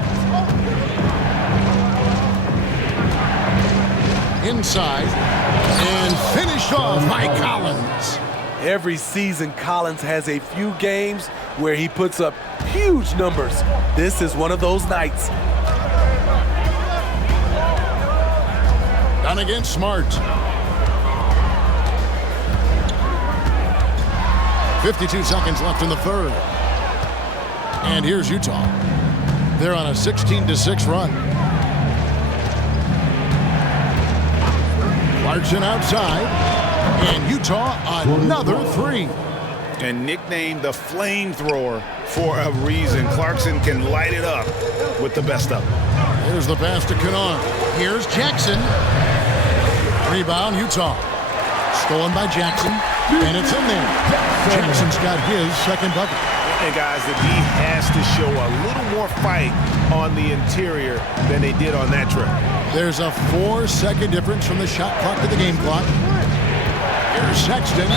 inside and finished off by Collins. Every season, Collins has a few games where he puts up huge numbers. This is one of those nights. Done against Smart. 52 seconds left in the third. And here's Utah. They're on a 16-6 run. Clarkson outside. And Utah another three. And nicknamed the flamethrower for a reason. Clarkson can light it up with the best of them. Here's the pass to Kennard. Here's Jackson. Rebound, Utah. Stolen by Jackson, and it's in there. Jackson's got his second bucket. And guys, the D has to show a little more fight on the interior than they did on that trip. There's a 4-second difference from the shot clock to the game clock. Here's Sexton,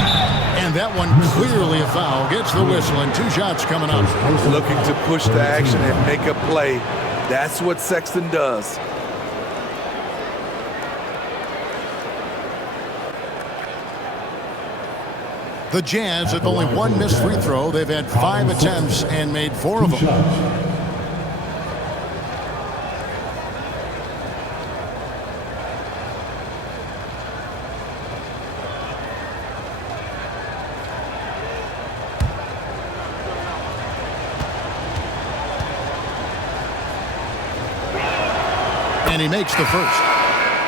and that one clearly a foul. Gets the whistle, and 2 shots coming up. Looking to push the action and make a play. That's what Sexton does. The Jazz, with only one missed free throw, they've had 5 attempts and made 4 of them. And he makes the first.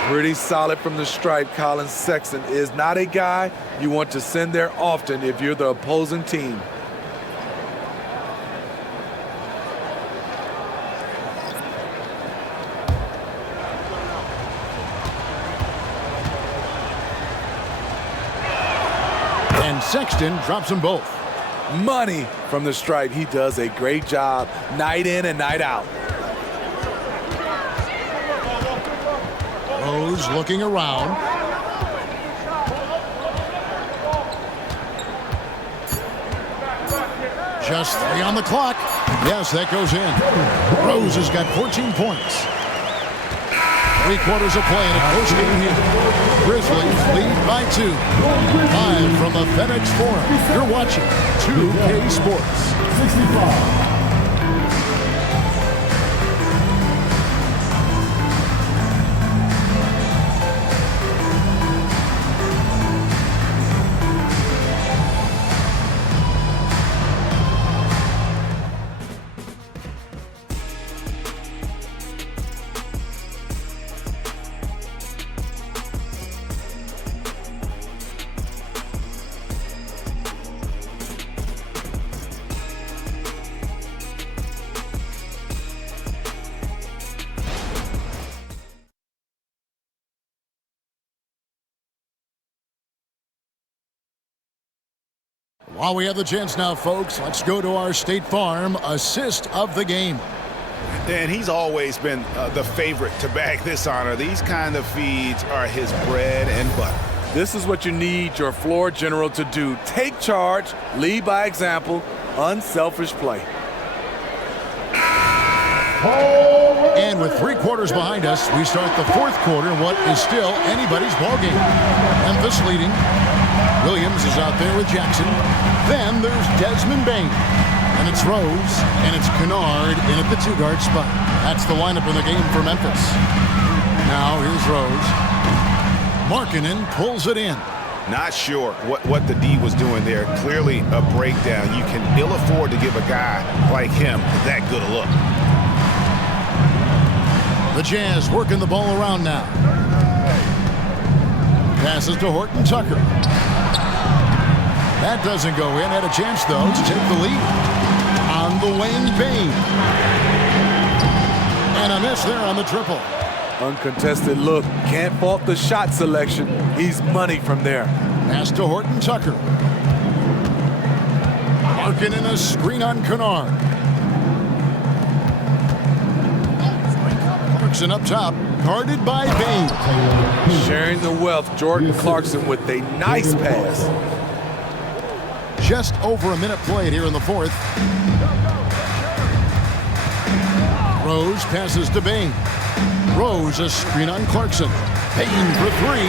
Pretty solid from the stripe. Colin Sexton is not a guy you want to send there often if you're the opposing team. And Sexton drops them both. Money from the stripe. He does a great job night in and night out. Rose looking around. Just 3 on the clock. Yes, that goes in. Rose has got 14 points. 3 quarters of play in a close game here. Grizzlies lead by 2. Live from the FedEx Forum. You're watching 2K Sports. 65. While we have the chance now, folks, let's go to our State Farm assist of the game. And he's always been the favorite to bag this honor. These kind of feeds are his bread and butter. This is what you need your floor general to do. Take charge, lead by example, unselfish play. And with 3 quarters behind us, we start the 4th quarter in what is still anybody's ballgame. Memphis leading. Williams is out there with Jackson. Then there's Desmond Bain. And it's Rose, and it's Kennard in at the 2-guard spot. That's the lineup in the game for Memphis. Now here's Rose. Markkanen pulls it in. Not sure what the D was doing there. Clearly a breakdown. You can ill afford to give a guy like him that good a look. The Jazz working the ball around now. Passes to Horton Tucker. That doesn't go in. Had a chance, though, to take the lead. On the wing, Bain. And a miss there on the triple. Uncontested look. Can't fault the shot selection. He's money from there. Pass to Horton Tucker. Markkanen a screen on Kennard. Clarkson up top. Guarded by Bain. Sharing the wealth. Jordan Clarkson with a nice pass. Just over a minute played here in the 4th. Rose passes to Bain. Rose a screen on Clarkson. Payton for three.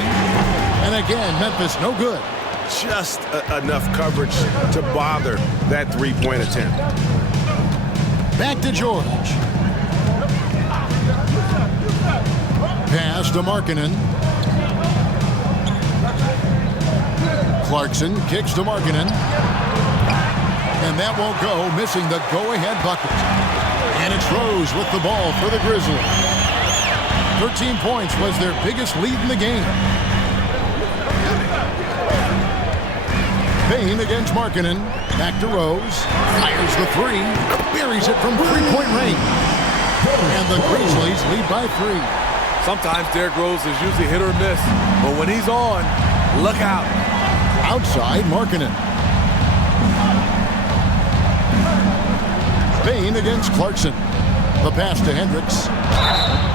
And again, Memphis no good. Just enough coverage to bother that three-point attempt. Back to George. Pass to Markkanen. Clarkson kicks to Markkanen. And that won't go, missing the go-ahead bucket. And it's Rose with the ball for the Grizzlies. 13 points was their biggest lead in the game. Payne against Markkanen. Back to Rose. Fires the three. Buries it from three-point range. And the Grizzlies lead by 3. Sometimes Derrick Rose is usually hit or miss, but when he's on, look out. Outside, Markkanen. Payne against Clarkson. The pass to Hendricks.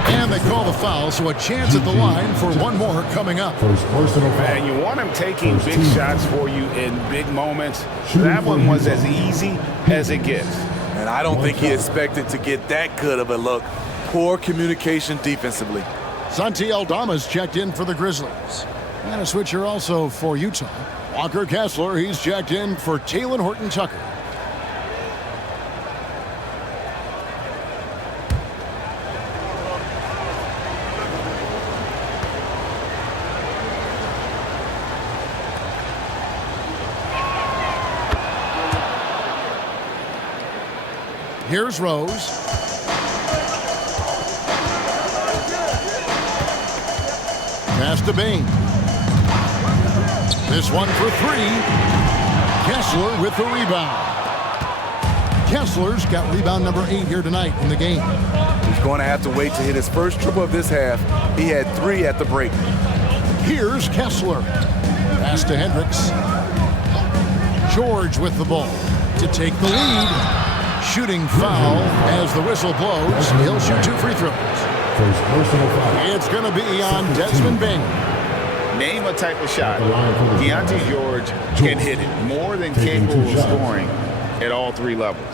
And they call the foul, so a chance at the line for one more coming up. And you want him taking big shots for you in big moments. That one was as easy as it gets. And I don't think he expected to get that good of a look. Poor communication defensively. Santi Aldama's checked in for the Grizzlies. And a switcher also for Utah. Walker Kessler, he's checked in for Talen Horton-Tucker. Here's Rose. Pass to Bain. This one for 3. Kessler with the rebound. Kessler's got rebound number 8 here tonight in the game. He's going to have to wait to hit his first triple of this half. He had 3 at the break. Here's Kessler. Pass to Hendricks. George with the ball to take the lead. Shooting foul as the whistle blows. He'll shoot 2 free throws. It's going to be on Desmond Bain. Name a type of shot Deontay George can hit it. More than capable of scoring at all 3 levels.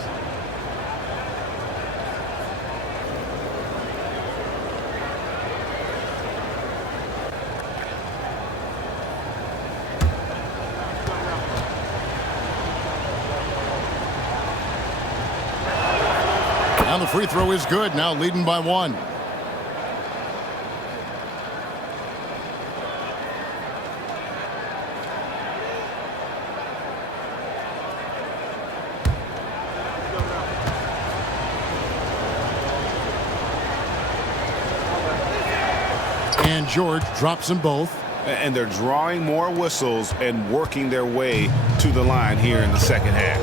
Now the free throw is good, now leading by 1. And George drops them both. And they're drawing more whistles and working their way to the line here in the second half.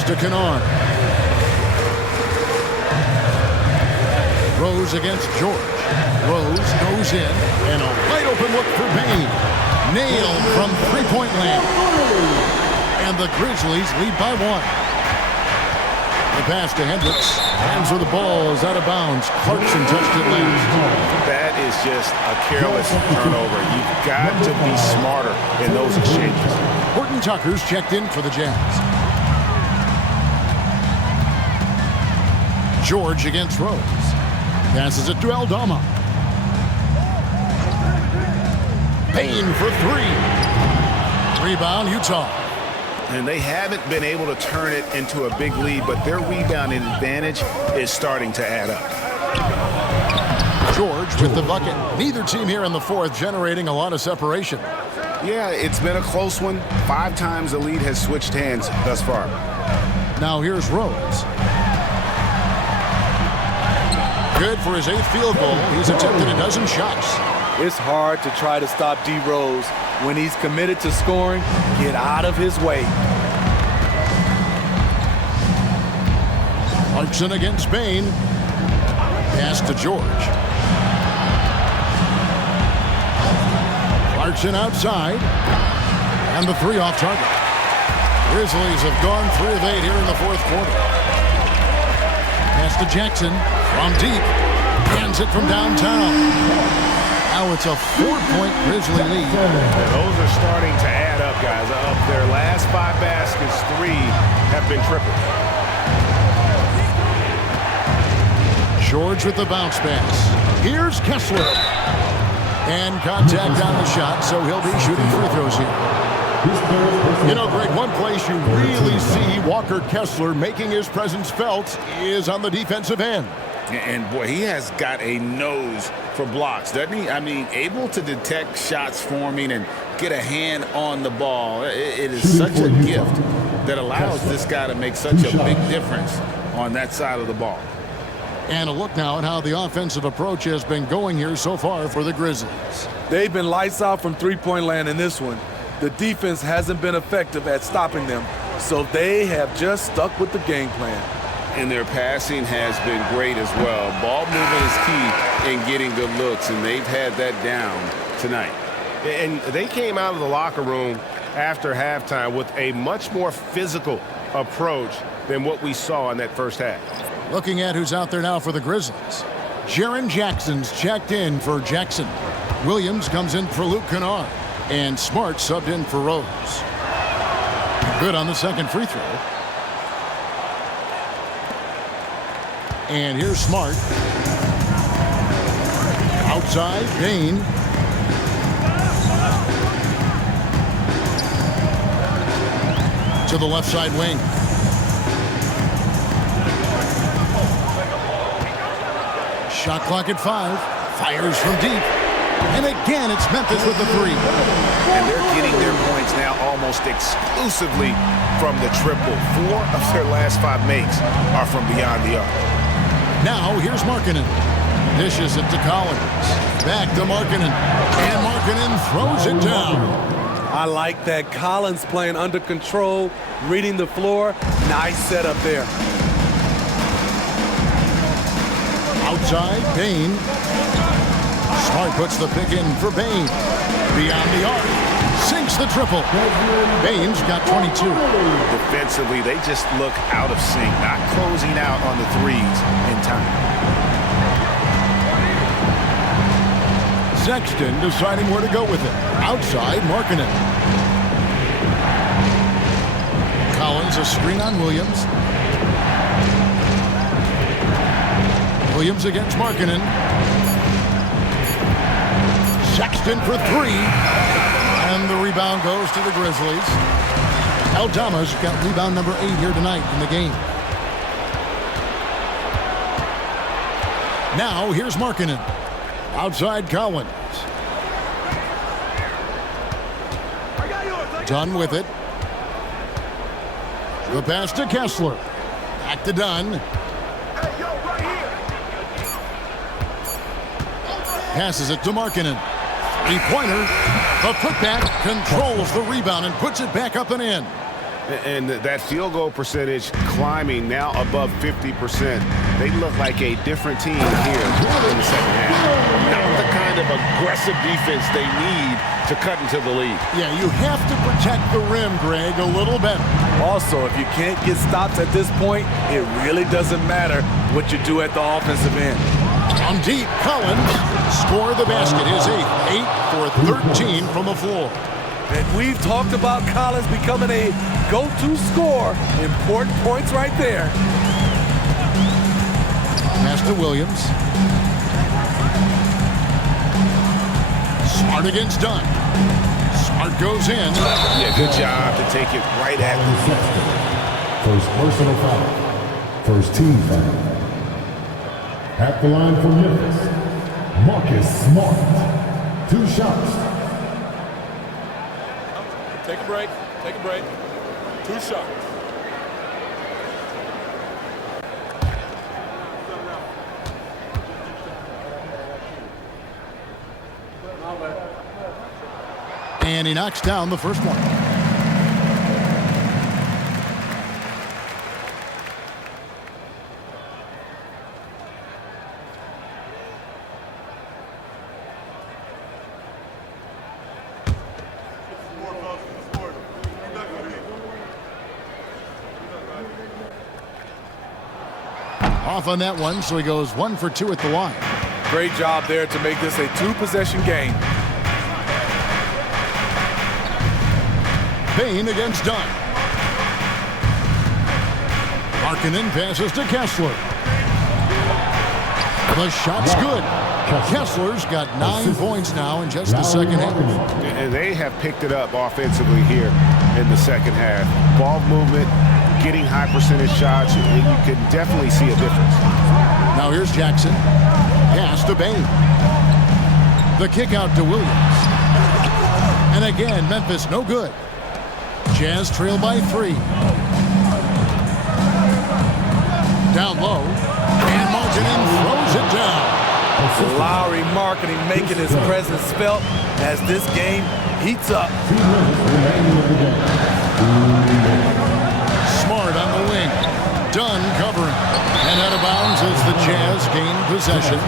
To Kennard. Rose against George. Rose goes in, and a wide open look for Bain. Nailed from three-point land. And the Grizzlies lead by 1. The pass to Hendricks. Hands where the ball is out of bounds. Clarkson touched it last. That is just a careless turnover. You've got to be smarter in those exchanges. Horton-Tucker's checked in for the Jazz. George against Rose. Passes it to Aldama. Payne for 3. Rebound, Utah. And they haven't been able to turn it into a big lead, but their rebounding advantage is starting to add up. George with the bucket. Neither team here in the 4th generating a lot of separation. Yeah, it's been a close one. 5 times the lead has switched hands thus far. Now here's Rose. Good for his 8th field goal. He's attempted a dozen shots. It's hard to try to stop D. Rose. When he's committed to scoring, get out of his way. Clarkson against Bain. Pass to George. Clarkson outside. And the 3 off target. Grizzlies have gone 3 of 8 here in the 4th quarter. Pass to Jackson from deep. Hands it from downtown. Now it's a 4-point Grizzly lead. Those are starting to add up, guys. Of their last 5 baskets, 3 have been tripled. George with the bounce pass. Here's Kessler. And contact on the shot, so he'll be shooting free throws here. You know, Greg, one place you really see Walker Kessler making his presence felt is on the defensive end. And boy, he has got a nose for blocks, doesn't he? I mean, able to detect shots forming and get a hand on the ball. It is such a gift that allows this guy to make such a big difference on that side of the ball. And a look now at how the offensive approach has been going here so far for the Grizzlies. They've been lights out from three-point land in this one. The defense hasn't been effective at stopping them, so they have just stuck with the game plan. And their passing has been great as well. Ball movement is key in getting good looks, and they've had that down tonight. And they came out of the locker room after halftime with a much more physical approach than what we saw in that first half. Looking at who's out there now for the Grizzlies. Jaren Jackson's checked in for Jackson. Williams comes in for Luke Kennard. And Smart subbed in for Rose. Good on the second free throw. And here's Smart. Outside, Bain. To the left side wing. Shot clock at 5. Fires from deep. And again, it's Memphis with the three. And they're getting their points now almost exclusively from the triple. 4 of their last 5 makes are from beyond the arc. Now, here's Markkanen. Dishes it to Collins. Back to Markkanen. And Markkanen throws it down. I like that. Collins playing under control, reading the floor. Nice setup there. Outside, Bain. Smart puts the pick in for Bain. Beyond the arc. Sinks the triple. Bain's got 22. Defensively, they just look out of sync, not closing out on the threes in time. Sexton deciding where to go with it. Outside, Markkanen. Collins a screen on Williams. Williams against Markkanen. Sexton for 3. And the rebound goes to the Grizzlies. Aldama's got rebound number 8 here tonight in the game. Now, here's Markkanen. Outside Collins. Dunn with it. The pass to Kessler. Back to Dunn. Passes it to Markkanen. Three-pointer. The putback controls the rebound and puts it back up and in. And that field goal percentage climbing now above 50%. They look like a different team here in the second half. Not the kind of aggressive defense they need to cut into the lead. Yeah, you have to protect the rim, Greg, a little better. Also, if you can't get stops at this point, it really doesn't matter what you do at the offensive end. From deep, Collins scored the basket. His 8 for 13 from the floor. And we've talked about Collins becoming a go-to scorer. Important points right there. Pass to Williams. Smart against Dunn. Smart goes in. Yeah, good job to take it right at the First personal foul. First team foul. At the line for Memphis, Marcus Smart. 2 shots. Take a break. Take a break. 2 shots. And he knocks down the first one. Off on that one, so he goes 1 for 2 at the line. Great job there to make this a 2-possession game. Bain against Dunn. Markkanen passes to Kessler. The shot's good. Kessler's got 9 points now in just the second half. And they have picked it up offensively here in the second half. Ball movement, getting high percentage shots, and you can definitely see a difference. Now here's Jackson. Pass to Bain. The kick out to Williams. And again, Memphis no good. Jazz trail by 3. Down low. And Markkanen throws it down. Lowry Markkanen making his presence felt as this game heats up. Smart on the wing. Dunn covering. And out of bounds as the Jazz gain possession.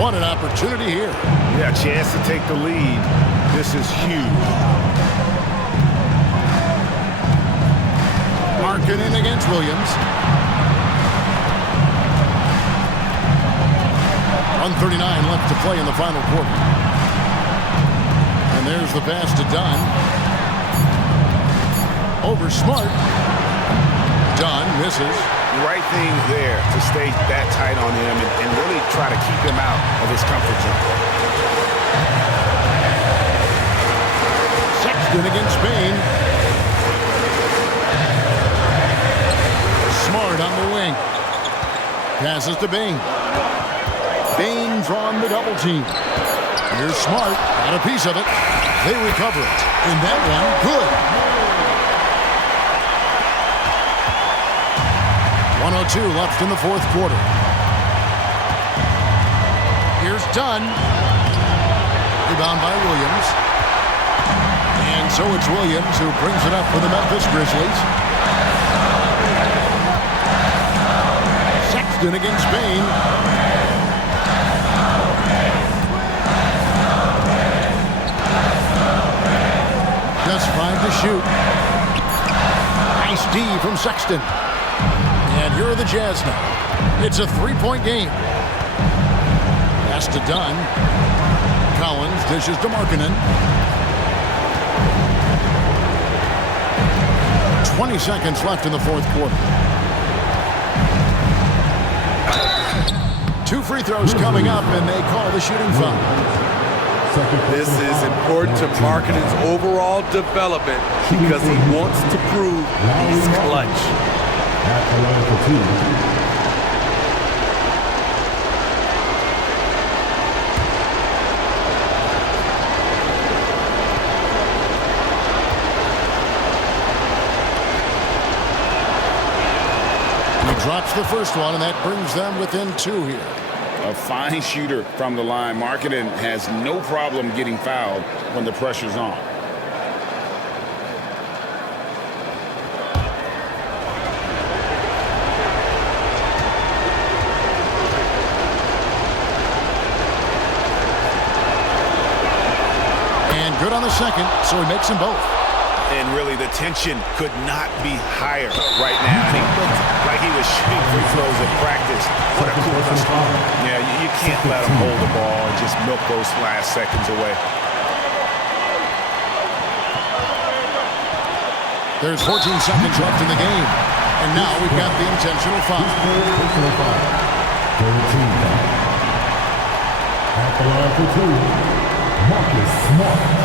What an opportunity here. Yeah, a chance to take the lead. This is huge. Markkanen against Williams. 1:39 left to play in the final quarter. And there's the pass to Dunn. Over Smart. Dunn misses. Right thing there to stay that tight on him and really try to keep him out of his comfort zone. Sexton against Bain. Smart on the wing. Passes to Bain. Bain drawing the double team. Here's Smart. Got a piece of it. They recover it. And that one, good. 1:02 left in the fourth quarter. Here's Dunn. Rebound by Williams. And so it's Williams who brings it up for the Memphis Grizzlies. Sexton against Bain. Just 5 to shoot. Nice D from Sexton. And here are the Jazz now. It's a 3-point game. Pass to Dunn. Collins dishes to Markkanen. 20 seconds left in the fourth quarter. 2 free throws coming up, and they call the shooting foul. This is important to Markkanen's overall development because he wants to prove he's clutch. At the line for 2. He drops the first one, and that brings them within 2 here. A fine shooter from the line. Markkanen has no problem getting fouled when the pressure's on. Good on the second, so he makes them both. And really, the tension could not be higher right now. He looked like he was shooting free throws at practice. What a cool start. Yeah, you can't let him hold the ball and just milk those last seconds away. There's 14 seconds left in the game. And now we've got the intentional foul. At the line for 2, Marcus Smart.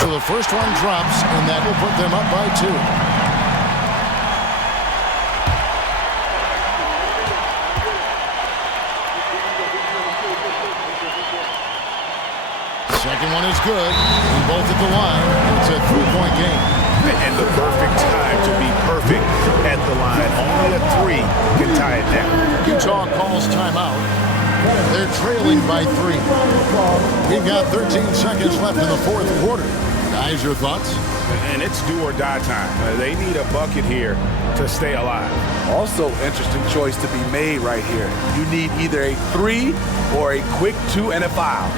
So the first one drops, and that will put them up by 2. Second one is good, and both at the line. It's a 3-point game. And the perfect time to be perfect at the line. Only a 3 can tie it down. Utah calls timeout. They're trailing by 3. We've got 13 seconds left in the fourth quarter. Guys, your thoughts? And it's do or die time. They need a bucket here to stay alive. Also, interesting choice to be made right here. You need either a 3 or a quick 2 and a foul.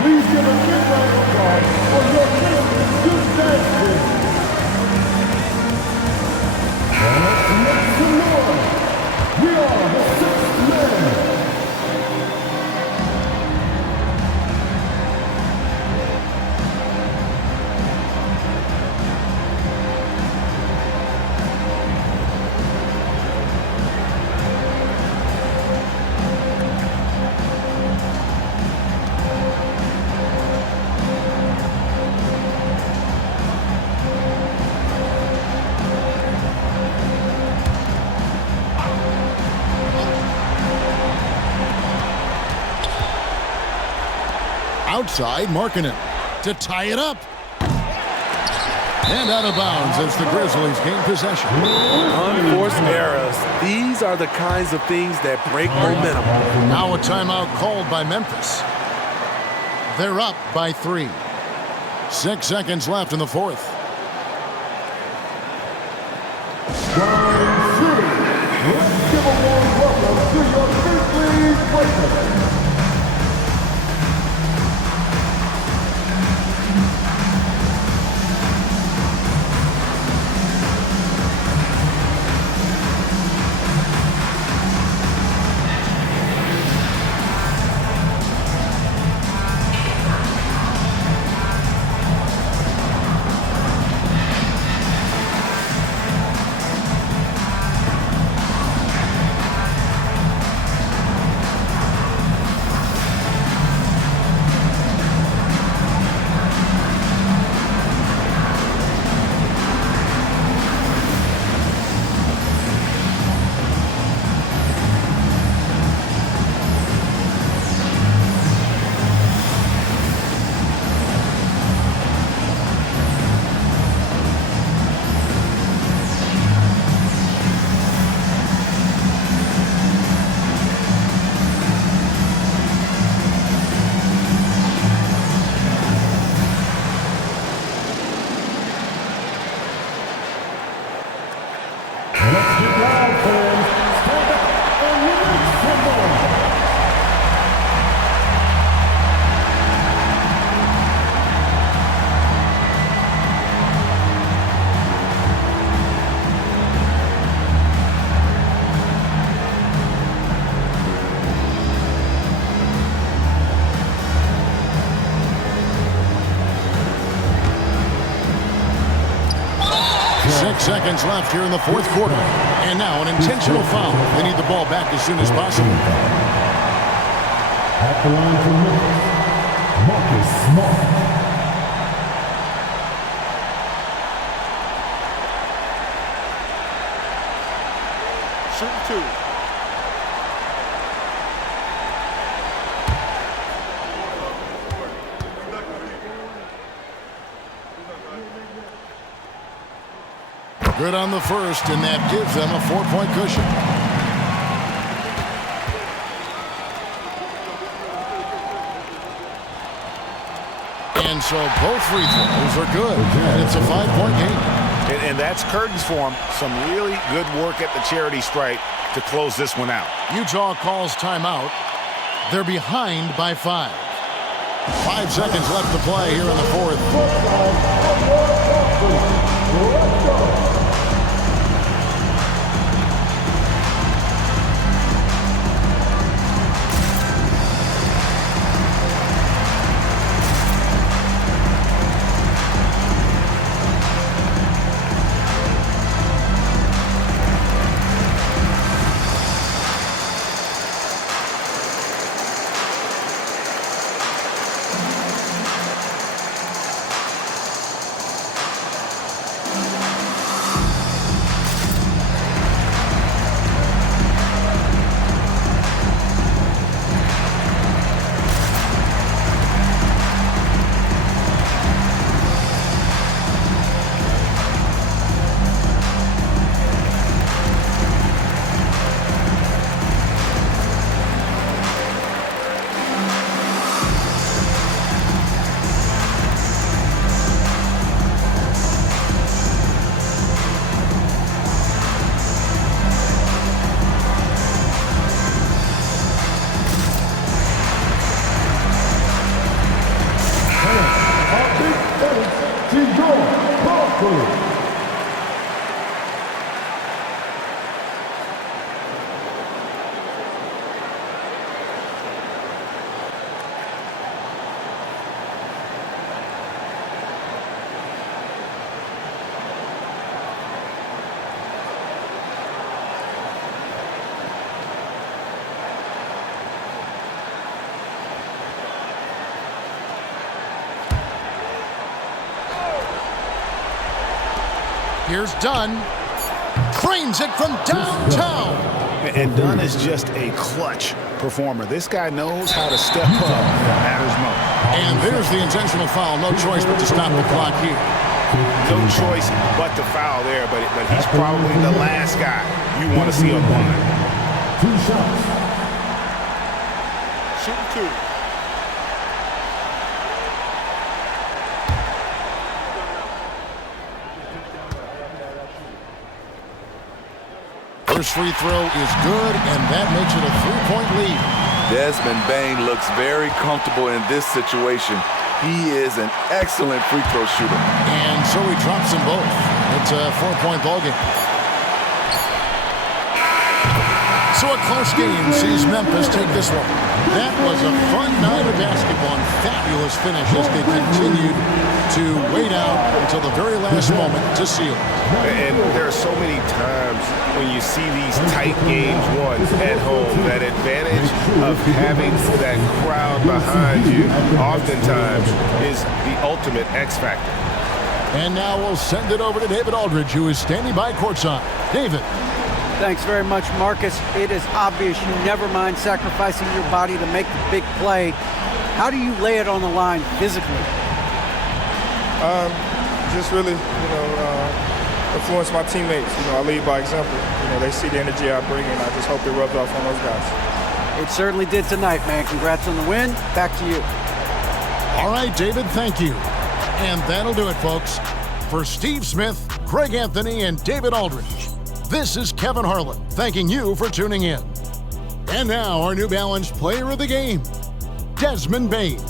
Please give a big round of applause for your Christmas good dancing. And let's make some noise. We are the Sixth Men. Outside, Markkanen to tie it up. And out of bounds as the Grizzlies gain possession. Unforced errors. These are the kinds of things that break momentum. Now a timeout called by Memphis. They're up by 3. 6 seconds left in the fourth. Round 3. Let's give a warm welcome to your Grizzlies players. Let's get loud, fans. Stand up and make some noise. Seconds left here in the fourth quarter. And now an intentional foul. They need the ball back as soon as possible. At the line for Memphis, Marcus Smart. Shoot 2. Good on the first, and that gives them a 4-point cushion. And so both free throws are good, and it's a 5-point game. And that's curtains for him. Some really good work at the charity stripe to close this one out. Utah calls timeout. They're behind by 5. 5 seconds left to play here in the fourth. forward. Here's Dunn. Cranes it from downtown. And Dunn is just a clutch performer. This guy knows how to step up when it matters most. And there's the intentional foul. No choice but to stop the clock here. No choice but to foul there, but he's probably the last guy you want to see on the line. 2 shots. Shoot 2. First free throw is good, and that makes it a 3-point lead. Desmond Bane looks very comfortable in this situation. He is an excellent free throw shooter. And so he drops them both. It's a 4-point ballgame. So a close game sees Memphis take this one. That was a fun night of basketball and fabulous finish as they continued to wait out until the very last moment to seal. And there are so many times when you see these tight games won at home, that advantage of having that crowd behind you oftentimes is the ultimate X factor. And now we'll send it over to David Aldridge, who is standing by courtside. David. Thanks very much, Marcus. It is obvious you never mind sacrificing your body to make the big play. How do you lay it on the line physically? Just really, influence my teammates. I lead by example. They see the energy I bring, and I just hope it rubs off on those guys. It certainly did tonight, man. Congrats on the win. Back to you. All right, David, thank you. And that'll do it, folks. For Steve Smith, Craig Anthony, and David Aldridge, this is Kevin Harlan thanking you for tuning in. And now our New Balance player of the game, Desmond Bane.